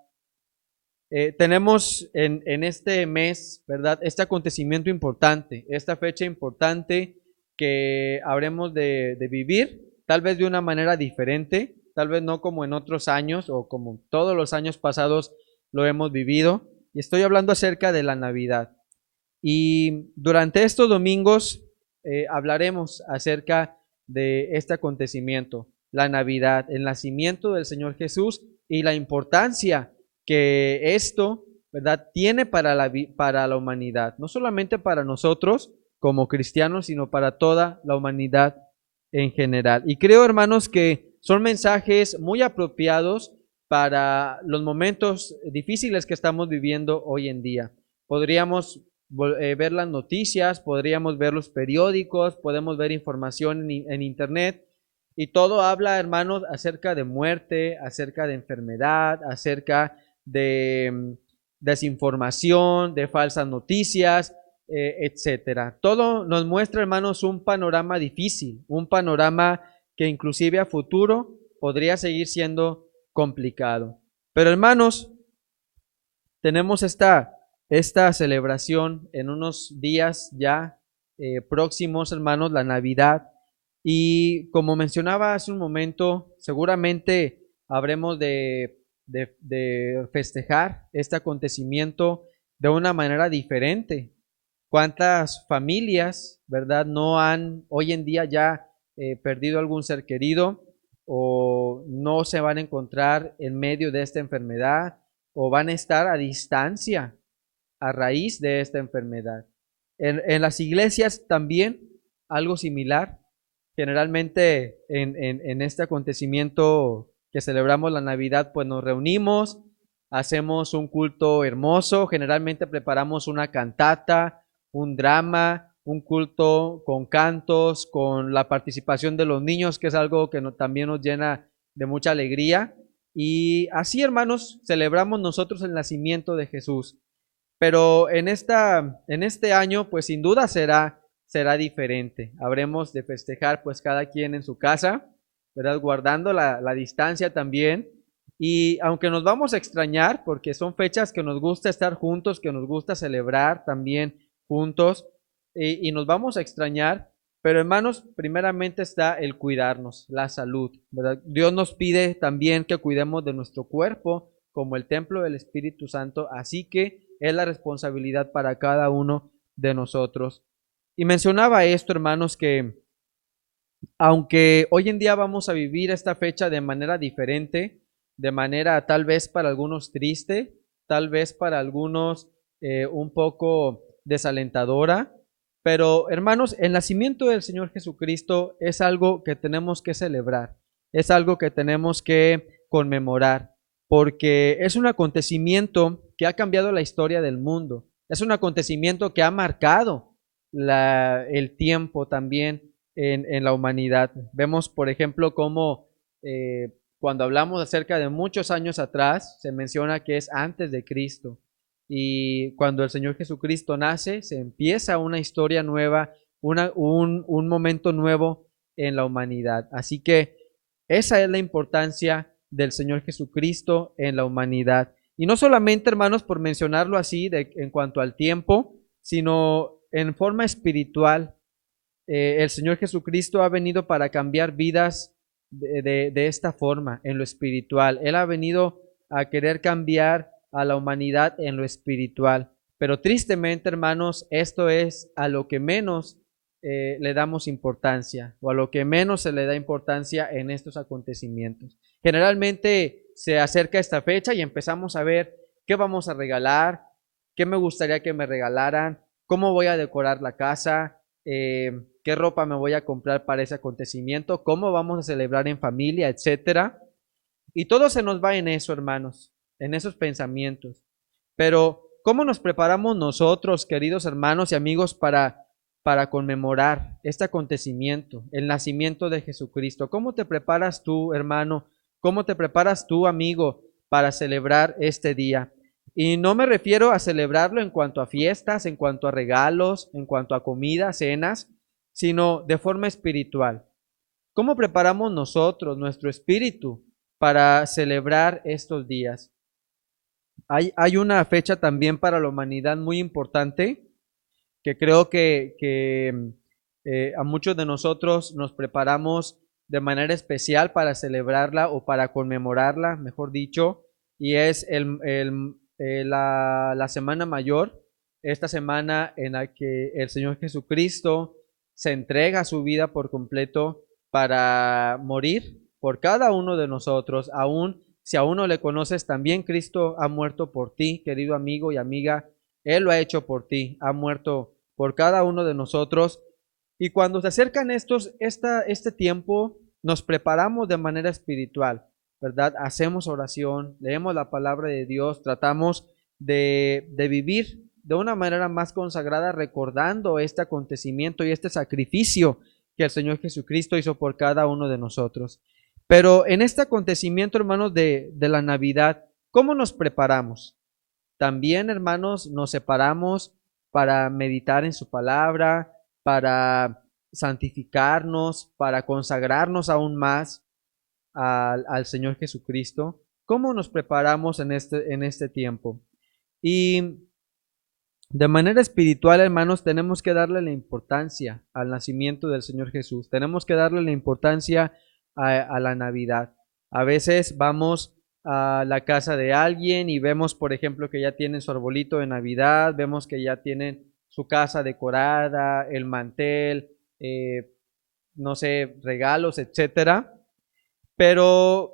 tenemos en este mes, ¿verdad? Este acontecimiento importante, esta fecha importante que habremos de vivir, tal vez de una manera diferente, tal vez no como en otros años o como todos los años pasados lo hemos vivido. Y estoy hablando acerca de la Navidad. Y durante estos domingos hablaremos acerca de este acontecimiento, la Navidad, el nacimiento del Señor Jesús y la importancia que esto, ¿verdad?, tiene para la humanidad, no solamente para nosotros como cristianos, sino para toda la humanidad en general. Y creo, hermanos, que son mensajes muy apropiados para los momentos difíciles que estamos viviendo hoy en día. Podríamos ver las noticias, podríamos ver los periódicos, podemos ver información en internet, y todo habla, hermanos, acerca de muerte, acerca de enfermedad, acerca de desinformación, de falsas noticias, etcétera. Todo nos muestra, hermanos, un panorama difícil, un panorama que inclusive a futuro podría seguir siendo complicado. Pero, hermanos, tenemos esta celebración en unos días ya próximos, hermanos, la Navidad. Y como mencionaba hace un momento, seguramente habremos de festejar este acontecimiento de una manera diferente. ¿Cuántas familias, verdad, no han hoy en día ya perdido algún ser querido, o no se van a encontrar en medio de esta enfermedad, o van a estar a distancia a raíz de esta enfermedad? En las iglesias también algo similar. Generalmente en este acontecimiento que celebramos la Navidad, pues nos reunimos, hacemos un culto hermoso, generalmente preparamos una cantata, un drama, un culto con cantos, con la participación de los niños, que es algo que también nos llena de mucha alegría. Y así, hermanos, celebramos nosotros el nacimiento de Jesús. Pero en este año, pues sin duda será diferente. Habremos de festejar pues cada quien en su casa, ¿verdad?, guardando la distancia también. Y aunque nos vamos a extrañar, porque son fechas que nos gusta estar juntos, que nos gusta celebrar también juntos, y nos vamos a extrañar, pero hermanos, primeramente está el cuidarnos, la salud, ¿verdad? Dios nos pide también que cuidemos de nuestro cuerpo como el templo del Espíritu Santo, así que es la responsabilidad para cada uno de nosotros. Y mencionaba esto, hermanos, que aunque hoy en día vamos a vivir esta fecha de manera diferente, de manera tal vez para algunos triste, tal vez para algunos un poco desalentadora, pero hermanos, el nacimiento del Señor Jesucristo es algo que tenemos que celebrar, es algo que tenemos que conmemorar, porque es un acontecimiento que ha cambiado la historia del mundo, es un acontecimiento que ha marcado el tiempo también en la humanidad. Vemos, por ejemplo, cómo cuando hablamos acerca de muchos años atrás, se menciona que es antes de Cristo. Y cuando el Señor Jesucristo nace, se empieza una historia nueva, un momento nuevo en la humanidad. Así que esa es la importancia del Señor Jesucristo en la humanidad. Y no solamente, hermanos, por mencionarlo así en cuanto al tiempo, sino en forma espiritual. El Señor Jesucristo ha venido para cambiar vidas de esta forma, en lo espiritual. Él ha venido a querer cambiar a la humanidad en lo espiritual. Pero tristemente, hermanos, esto es a lo que menos le damos importancia, o a lo que menos se le da importancia en estos acontecimientos. Generalmente se acerca esta fecha y empezamos a ver qué vamos a regalar, qué me gustaría que me regalaran, cómo voy a decorar la casa, qué ropa me voy a comprar para ese acontecimiento, cómo vamos a celebrar en familia, etcétera. Y todo se nos va en eso, hermanos, en esos pensamientos. Pero ¿cómo nos preparamos nosotros, queridos hermanos y amigos, para conmemorar este acontecimiento, el nacimiento de Jesucristo? ¿Cómo te preparas tú, hermano? ¿Cómo te preparas tú, amigo, para celebrar este día. Y no me refiero a celebrarlo en cuanto a fiestas, en cuanto a regalos, en cuanto a comida, cenas, sino de forma espiritual. ¿Cómo preparamos nosotros, nuestro espíritu, para celebrar estos días? Hay una fecha también para la humanidad muy importante que creo que a muchos de nosotros nos preparamos de manera especial para celebrarla o para conmemorarla, mejor dicho, y es la Semana Mayor, esta semana en la que el Señor Jesucristo se entrega su vida por completo para morir por cada uno de nosotros. Aún si aún no le conoces, también Cristo ha muerto por ti, querido amigo y amiga. Él lo ha hecho por ti, ha muerto por cada uno de nosotros. Y cuando se acercan este tiempo, nos preparamos de manera espiritual, ¿verdad? Hacemos oración, leemos la palabra de Dios, tratamos de vivir de una manera más consagrada, recordando este acontecimiento y este sacrificio que el Señor Jesucristo hizo por cada uno de nosotros. Pero en este acontecimiento, hermanos, de la Navidad, ¿cómo nos preparamos? También, hermanos, nos separamos para meditar en su palabra, para santificarnos, para consagrarnos aún más al Señor Jesucristo. ¿Cómo nos preparamos en este tiempo? Y de manera espiritual, hermanos, tenemos que darle la importancia al nacimiento del Señor Jesús. Tenemos que darle la importancia a la Navidad. A veces vamos a la casa de alguien y vemos, por ejemplo, que ya tienen su arbolito de Navidad, vemos que ya tienen su casa decorada, el mantel, no sé, regalos, etcétera. Pero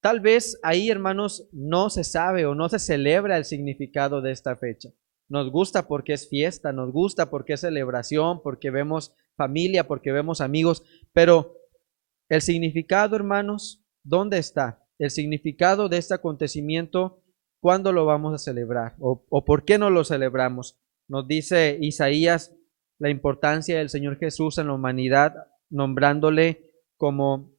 tal vez ahí, hermanos, no se sabe o no se celebra el significado de esta fecha. Nos gusta porque es fiesta, nos gusta porque es celebración, porque vemos familia, porque vemos amigos, pero el significado, hermanos, ¿dónde está? El significado de este acontecimiento, ¿cuándo lo vamos a celebrar? ¿O por qué no lo celebramos? Nos dice Isaías la importancia del Señor Jesús en la humanidad, nombrándole como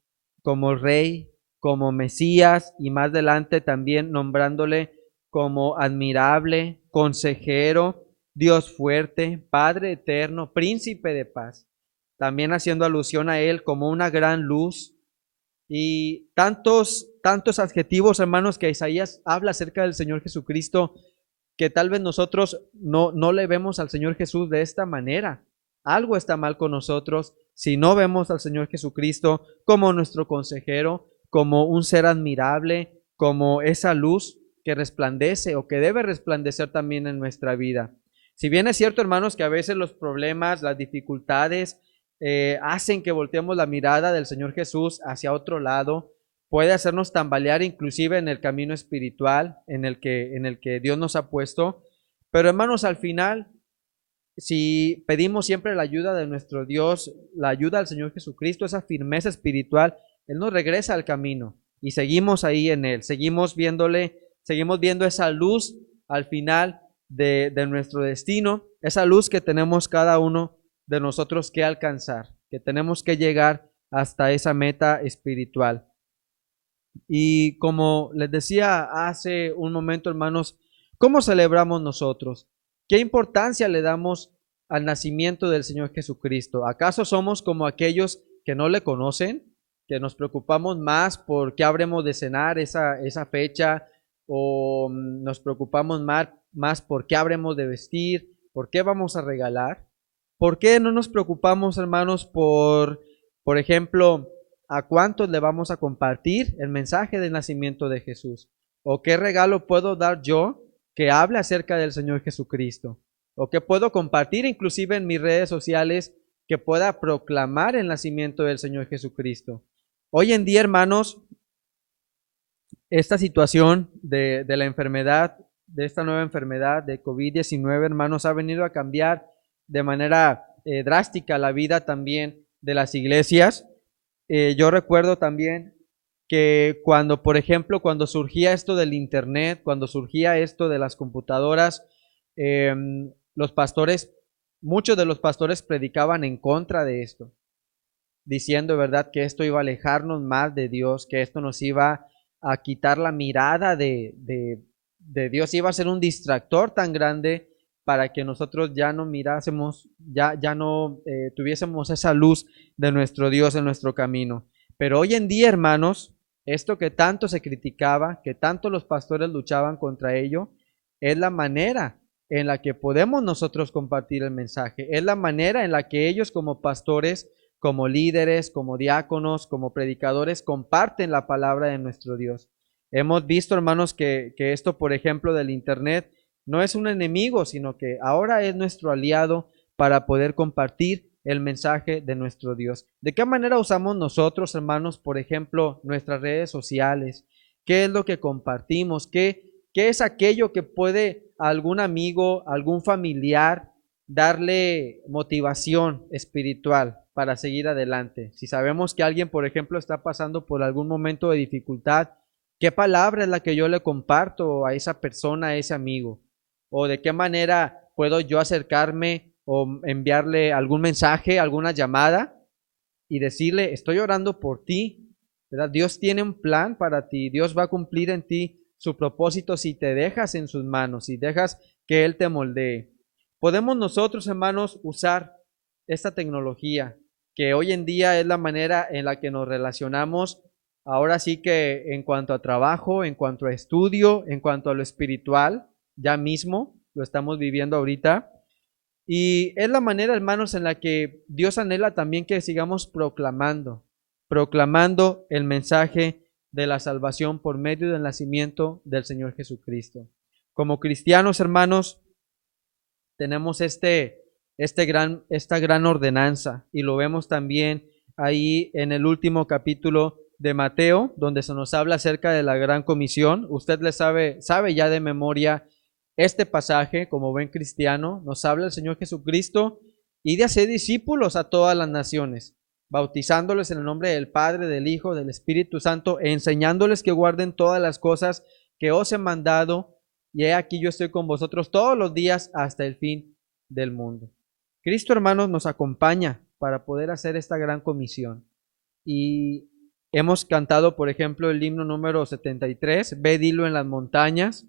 Rey, como Mesías y más adelante también nombrándole como admirable, consejero, Dios fuerte, Padre eterno, príncipe de paz. También haciendo alusión a él como una gran luz y tantos adjetivos, hermanos, que Isaías habla acerca del Señor Jesucristo, que tal vez nosotros no le vemos al Señor Jesús de esta manera. Algo está mal con nosotros si no vemos al Señor Jesucristo como nuestro consejero, como un ser admirable, como esa luz que resplandece o que debe resplandecer también en nuestra vida. Si bien es cierto, hermanos, que a veces los problemas, las dificultades hacen que volteemos la mirada del Señor Jesús hacia otro lado, puede hacernos tambalear inclusive en el camino espiritual en el que Dios nos ha puesto. Pero, hermanos, al final, si pedimos siempre la ayuda de nuestro Dios, la ayuda del Señor Jesucristo, esa firmeza espiritual, Él nos regresa al camino y seguimos ahí en Él, seguimos viendo esa luz al final de nuestro destino, esa luz que tenemos cada uno de nosotros que alcanzar, que tenemos que llegar hasta esa meta espiritual. Y como les decía hace un momento, hermanos, ¿cómo celebramos nosotros? ¿Qué importancia le damos al nacimiento del Señor Jesucristo? ¿Acaso somos como aquellos que no le conocen, que nos preocupamos más por qué habremos de cenar esa fecha, o nos preocupamos más por qué habremos de vestir, por qué vamos a regalar? ¿Por qué no nos preocupamos, hermanos, por ejemplo, a cuántos le vamos a compartir el mensaje del nacimiento de Jesús? ¿O qué regalo puedo dar yo que hable acerca del Señor Jesucristo? ¿O qué puedo compartir inclusive en mis redes sociales que pueda proclamar el nacimiento del Señor Jesucristo? Hoy en día, hermanos, esta situación de la enfermedad, de esta nueva enfermedad de COVID-19, hermanos, ha venido a cambiar de manera drástica la vida también de las iglesias. Yo recuerdo también que cuando, por ejemplo, cuando surgía esto del internet, cuando surgía esto de las computadoras, los pastores, muchos de los pastores predicaban en contra de esto, diciendo, ¿verdad?, que esto iba a alejarnos más de Dios, que esto nos iba a quitar la mirada de Dios, iba a ser un distractor tan grande para que nosotros ya no mirásemos, ya no tuviésemos esa luz de nuestro Dios en nuestro camino. Pero hoy en día, hermanos, esto que tanto se criticaba, que tanto los pastores luchaban contra ello, es la manera en la que podemos nosotros compartir el mensaje. Es la manera en la que ellos como pastores, como líderes, como diáconos, como predicadores, comparten la palabra de nuestro Dios. Hemos visto, hermanos, que esto, por ejemplo, del Internet, no es un enemigo, sino que ahora es nuestro aliado para poder compartir el mensaje de nuestro Dios. ¿De qué manera usamos nosotros, hermanos, por ejemplo, nuestras redes sociales? ¿Qué es lo que compartimos? ¿Qué es aquello que puede a algún amigo, algún familiar darle motivación espiritual para seguir adelante? Si sabemos que alguien, por ejemplo, está pasando por algún momento de dificultad, ¿qué palabra es la que yo le comparto a esa persona, a ese amigo? ¿O de qué manera puedo yo acercarme o enviarle algún mensaje, alguna llamada y decirle, estoy orando por ti, ¿verdad? Dios tiene un plan para ti, Dios va a cumplir en ti su propósito si te dejas en sus manos, si dejas que Él te moldee. Podemos nosotros, hermanos, usar esta tecnología, que hoy en día es la manera en la que nos relacionamos, ahora sí que en cuanto a trabajo, en cuanto a estudio, en cuanto a lo espiritual, ya mismo lo estamos viviendo ahorita. Y es la manera, hermanos, en la que Dios anhela también que sigamos proclamando el mensaje de la salvación por medio del nacimiento del Señor Jesucristo. Como cristianos, hermanos, tenemos esta gran ordenanza, y lo vemos también ahí en el último capítulo de Mateo, donde se nos habla acerca de la gran comisión. Usted le sabe ya de memoria este pasaje. Como buen cristiano, nos habla el Señor Jesucristo y de hacer discípulos a todas las naciones, bautizándoles en el nombre del Padre, del Hijo, del Espíritu Santo, e enseñándoles que guarden todas las cosas que os he mandado, y he aquí yo estoy con vosotros todos los días hasta el fin del mundo. Cristo, hermanos, nos acompaña para poder hacer esta gran comisión. Y hemos cantado, por ejemplo, el himno número 73, Ve, dilo en las montañas,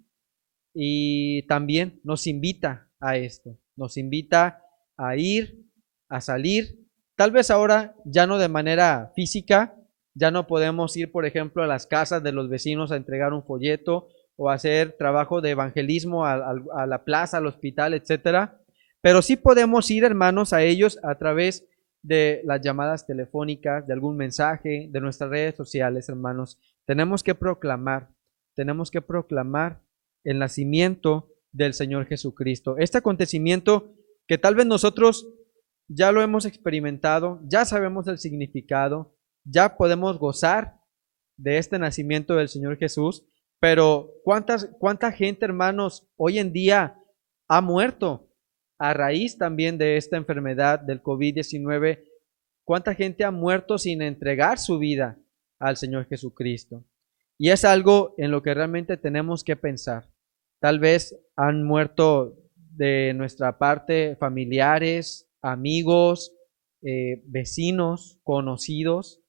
y también nos invita a esto, nos invita a ir, a salir. Tal vez ahora ya no de manera física, ya no podemos ir, por ejemplo, a las casas de los vecinos a entregar un folleto o hacer trabajo de evangelismo a la plaza, al hospital, etcétera. Pero sí podemos ir, hermanos, a ellos a través de las llamadas telefónicas, de algún mensaje, de nuestras redes sociales, hermanos. Tenemos que proclamar el nacimiento del Señor Jesucristo. Este acontecimiento que tal vez nosotros ya lo hemos experimentado, ya sabemos el significado, ya podemos gozar de este nacimiento del Señor Jesús, pero ¿cuánta gente, hermanos, hoy en día ha muerto a raíz también de esta enfermedad del COVID-19? ¿Cuánta gente ha muerto sin entregar su vida al Señor Jesucristo? Y es algo en lo que realmente tenemos que pensar. Tal vez han muerto de nuestra parte familiares, amigos, vecinos, conocidos,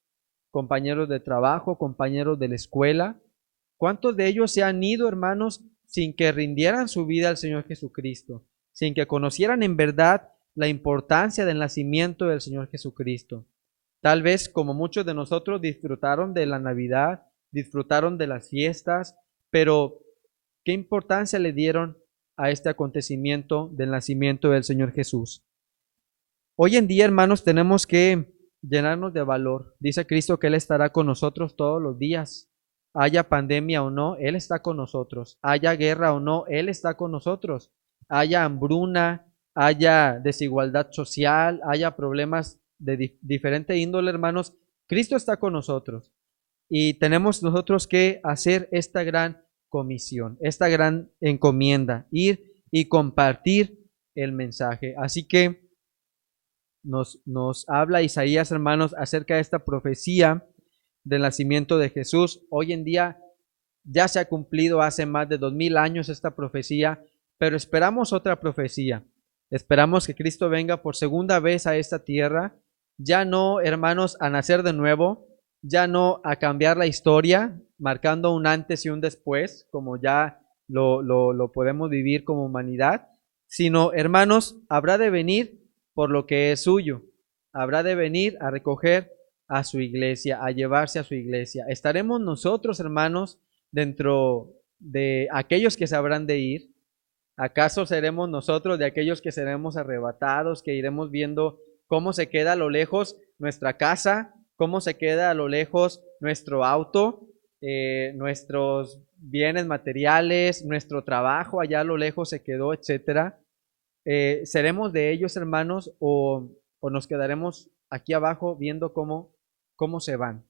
compañeros de trabajo, compañeros de la escuela. ¿Cuántos de ellos se han ido, hermanos, sin que rindieran su vida al Señor Jesucristo, sin que conocieran en verdad la importancia del nacimiento del Señor Jesucristo? Tal vez, como muchos de nosotros, disfrutaron de la Navidad, disfrutaron de las fiestas, pero ¿qué importancia le dieron a este acontecimiento del nacimiento del Señor Jesús? Hoy en día, hermanos, tenemos que llenarnos de valor. Dice Cristo que Él estará con nosotros todos los días. Haya pandemia o no, Él está con nosotros. Haya guerra o no, Él está con nosotros. Haya hambruna, haya desigualdad social, haya problemas de diferente índole, hermanos, Cristo está con nosotros. Y tenemos nosotros que hacer esta gran comisión, esta gran encomienda, ir y compartir el mensaje. Así que nos habla Isaías, hermanos, acerca de esta profecía del nacimiento de Jesús. Hoy en día ya se ha cumplido hace más de 2000 años esta profecía, pero esperamos otra profecía. Esperamos que Cristo venga por segunda vez a esta tierra, ya no, hermanos, a nacer de nuevo, ya no a cambiar la historia, marcando un antes y un después, como ya lo podemos vivir como humanidad, sino, hermanos, habrá de venir por lo que es suyo, habrá de venir a recoger a su iglesia, a llevarse a su iglesia. Estaremos nosotros, hermanos, dentro de aquellos que se habrán de ir. ¿Acaso seremos nosotros de aquellos que seremos arrebatados, que iremos viendo cómo se queda a lo lejos nuestra casa, cómo se queda a lo lejos nuestro auto, nuestros bienes materiales, nuestro trabajo allá a lo lejos se quedó, etcétera? ¿Seremos de ellos, hermanos, o nos quedaremos aquí abajo viendo cómo se van?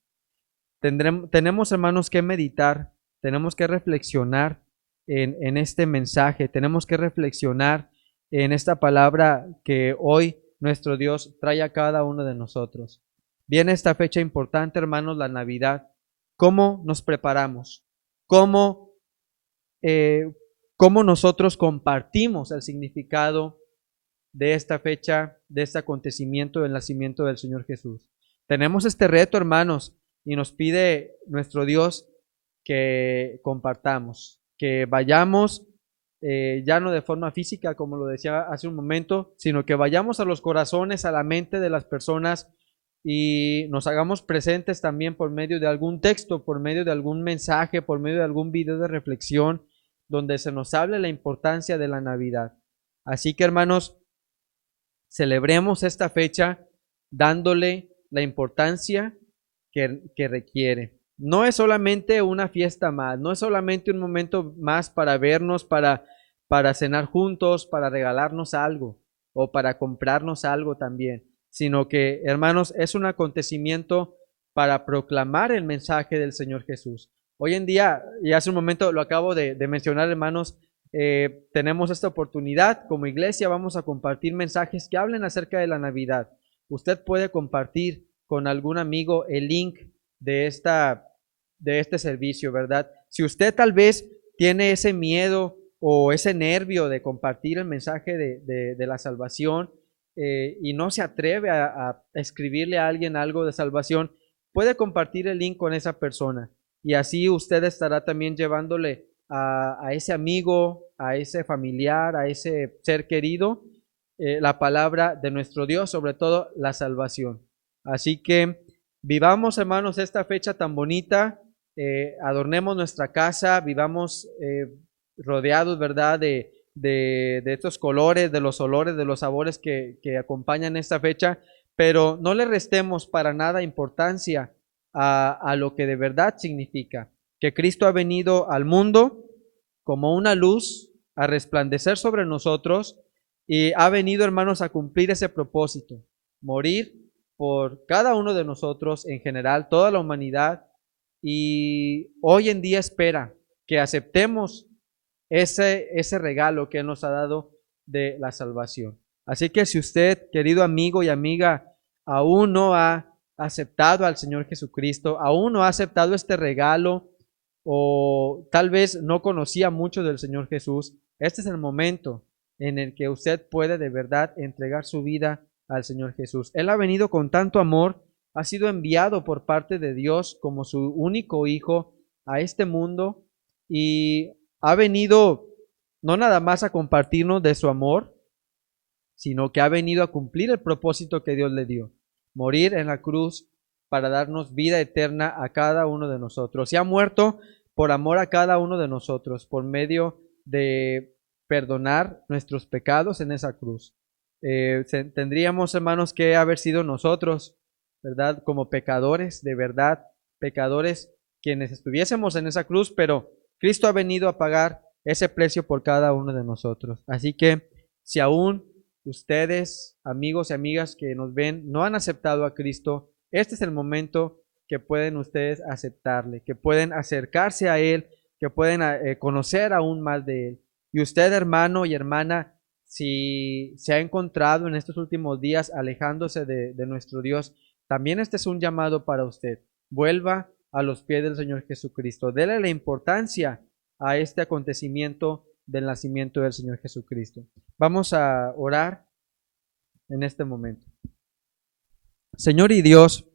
Tenemos, hermanos, que meditar, tenemos que reflexionar en este mensaje, tenemos que reflexionar en esta palabra que hoy nuestro Dios trae a cada uno de nosotros. Viene esta fecha importante, hermanos, la Navidad. ¿Cómo nos preparamos? ¿Cómo nosotros compartimos el significado de esta fecha, de este acontecimiento del nacimiento del Señor Jesús? Tenemos este reto, hermanos, y nos pide nuestro Dios que compartamos, que vayamos ya no de forma física, como lo decía hace un momento, sino que vayamos a los corazones, a la mente de las personas y nos hagamos presentes también por medio de algún texto, por medio de algún mensaje, por medio de algún video de reflexión, donde se nos hable la importancia de la Navidad. Así que, hermanos, celebremos esta fecha dándole la importancia que requiere. No es solamente una fiesta más, no es solamente un momento más para vernos, para cenar juntos, para regalarnos algo o para comprarnos algo también, sino que, hermanos, es un acontecimiento para proclamar el mensaje del Señor Jesús. Hoy en día, y hace un momento lo acabo de mencionar, hermanos, tenemos esta oportunidad como iglesia, vamos a compartir mensajes que hablen acerca de la Navidad. Usted puede compartir con algún amigo el link de este servicio, ¿verdad? Si usted tal vez tiene ese miedo o ese nervio de compartir el mensaje de la salvación y no se atreve a escribirle a alguien algo de salvación, puede compartir el link con esa persona y así usted estará también llevándole a ese amigo, a ese familiar, a ese ser querido, la palabra de nuestro Dios, sobre todo la salvación. Así que vivamos, hermanos, esta fecha tan bonita, adornemos nuestra casa, vivamos rodeados, ¿verdad?, de estos colores, de los olores, de los sabores que acompañan esta fecha, pero no le restemos para nada importancia a lo que de verdad significa, que Cristo ha venido al mundo como una luz a resplandecer sobre nosotros y ha venido, hermanos, a cumplir ese propósito, morir por cada uno de nosotros en general, toda la humanidad, y hoy en día espera que aceptemos ese regalo que Él nos ha dado de la salvación. Así que si usted, querido amigo y amiga, aún no ha aceptado al Señor Jesucristo, aún no ha aceptado este regalo, o tal vez no conocía mucho del Señor Jesús, este es el momento en el que usted puede de verdad entregar su vida al Señor Jesús. Él ha venido con tanto amor, ha sido enviado por parte de Dios como su único hijo a este mundo y ha venido no nada más a compartirnos de su amor, sino que ha venido a cumplir el propósito que Dios le dio, morir en la cruz para darnos vida eterna a cada uno de nosotros. Y ha muerto por amor a cada uno de nosotros, por medio de perdonar nuestros pecados en esa cruz. Tendríamos, hermanos, que haber sido nosotros, ¿verdad?, como pecadores, de verdad, pecadores, quienes estuviésemos en esa cruz, pero Cristo ha venido a pagar ese precio por cada uno de nosotros. Así que si aún ustedes, amigos y amigas que nos ven, no han aceptado a Cristo, este es el momento que pueden ustedes aceptarle, que pueden acercarse a Él, que pueden conocer aún más de Él. Y usted, hermano y hermana, si se ha encontrado en estos últimos días alejándose de nuestro Dios, también este es un llamado para usted. Vuelva a los pies del Señor Jesucristo. Dele la importancia a este acontecimiento del nacimiento del Señor Jesucristo. Vamos a orar en este momento. Señor y Dios,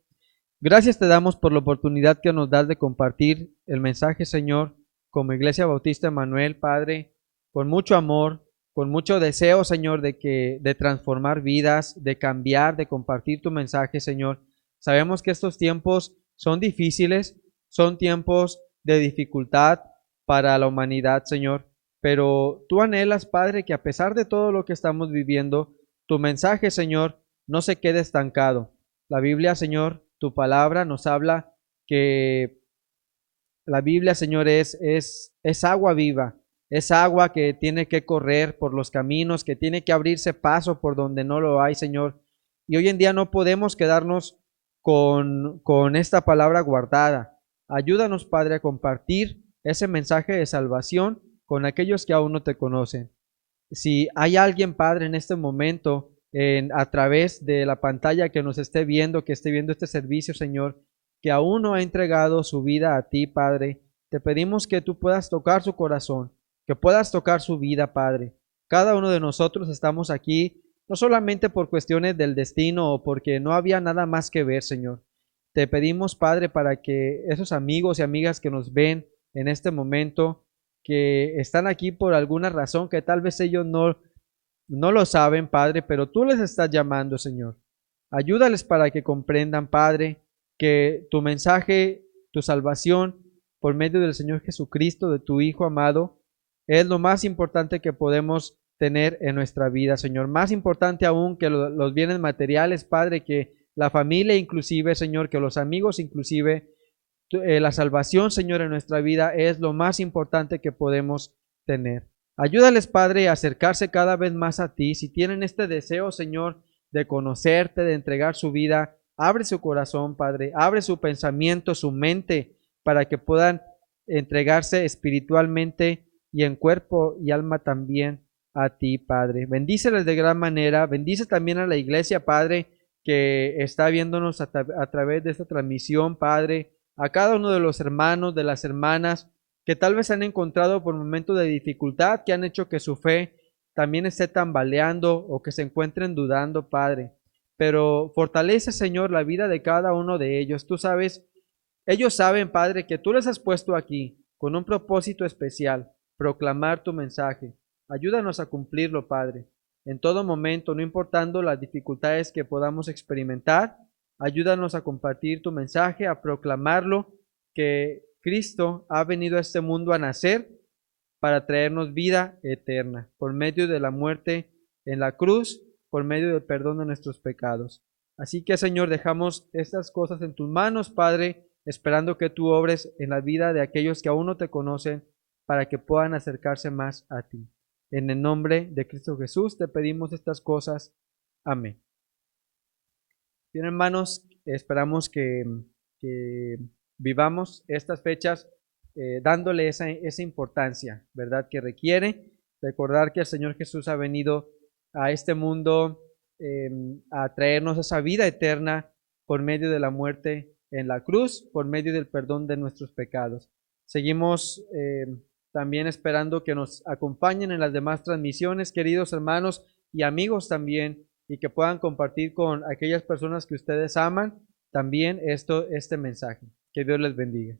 Gracias te damos por la oportunidad que nos das de compartir el mensaje, Señor, como Iglesia Bautista Emanuel, Padre, con mucho amor, con mucho deseo, Señor, de transformar vidas, de cambiar, de compartir tu mensaje, Señor. Sabemos que estos tiempos son difíciles, son tiempos de dificultad para la humanidad, Señor, pero tú anhelas, Padre, que a pesar de todo lo que estamos viviendo, tu mensaje, Señor, no se quede estancado. La Biblia, Señor, tu palabra nos habla que la Biblia, Señor, es agua viva, es agua que tiene que correr por los caminos, que tiene que abrirse paso por donde no lo hay, Señor. Y hoy en día no podemos quedarnos con esta palabra guardada. Ayúdanos, Padre, a compartir ese mensaje de salvación con aquellos que aún no te conocen. Si hay alguien, Padre, en este momento, a través de la pantalla que nos esté viendo, que esté viendo este servicio, Señor, que aún no ha entregado su vida a ti, Padre, te pedimos que tú puedas tocar su corazón, que puedas tocar su vida, Padre. Cada uno de nosotros estamos aquí, no solamente por cuestiones del destino o porque no había nada más que ver, Señor. Te pedimos, Padre, para que esos amigos y amigas que nos ven en este momento, que están aquí por alguna razón que tal vez ellos no lo saben, Padre, pero tú les estás llamando, Señor. Ayúdales para que comprendan, Padre, que tu mensaje, tu salvación por medio del Señor Jesucristo, de tu Hijo amado, es lo más importante que podemos tener en nuestra vida, Señor. Más importante aún que los bienes materiales, Padre, que la familia inclusive, Señor, que los amigos inclusive. La salvación, Señor, en nuestra vida es lo más importante que podemos tener. Ayúdales, Padre, a acercarse cada vez más a ti. Si tienen este deseo, Señor, de conocerte, de entregar su vida, abre su corazón, Padre, abre su pensamiento, su mente, para que puedan entregarse espiritualmente y en cuerpo y alma también a ti, Padre. Bendíceles de gran manera. Bendice también a la iglesia, Padre, que está viéndonos a través de esta transmisión, Padre, a cada uno de los hermanos, de las hermanas, que tal vez han encontrado por momentos de dificultad, que han hecho que su fe también esté tambaleando o que se encuentren dudando, Padre. Pero fortalece, Señor, la vida de cada uno de ellos. Tú sabes, ellos saben, Padre, que tú les has puesto aquí con un propósito especial, proclamar tu mensaje. Ayúdanos a cumplirlo, Padre. En todo momento, no importando las dificultades que podamos experimentar, ayúdanos a compartir tu mensaje, a proclamarlo, que Cristo ha venido a este mundo a nacer para traernos vida eterna, por medio de la muerte en la cruz, por medio del perdón de nuestros pecados. Así que, Señor, dejamos estas cosas en tus manos, Padre, esperando que tú obres en la vida de aquellos que aún no te conocen, para que puedan acercarse más a ti. En el nombre de Cristo Jesús te pedimos estas cosas. Amén. Bien, hermanos, esperamos que vivamos estas fechas dándole esa importancia, ¿verdad? Que requiere recordar que el Señor Jesús ha venido a este mundo a traernos esa vida eterna por medio de la muerte en la cruz, por medio del perdón de nuestros pecados. Seguimos también esperando que nos acompañen en las demás transmisiones, queridos hermanos y amigos también, y que puedan compartir con aquellas personas que ustedes aman también este mensaje. Que Dios les bendiga.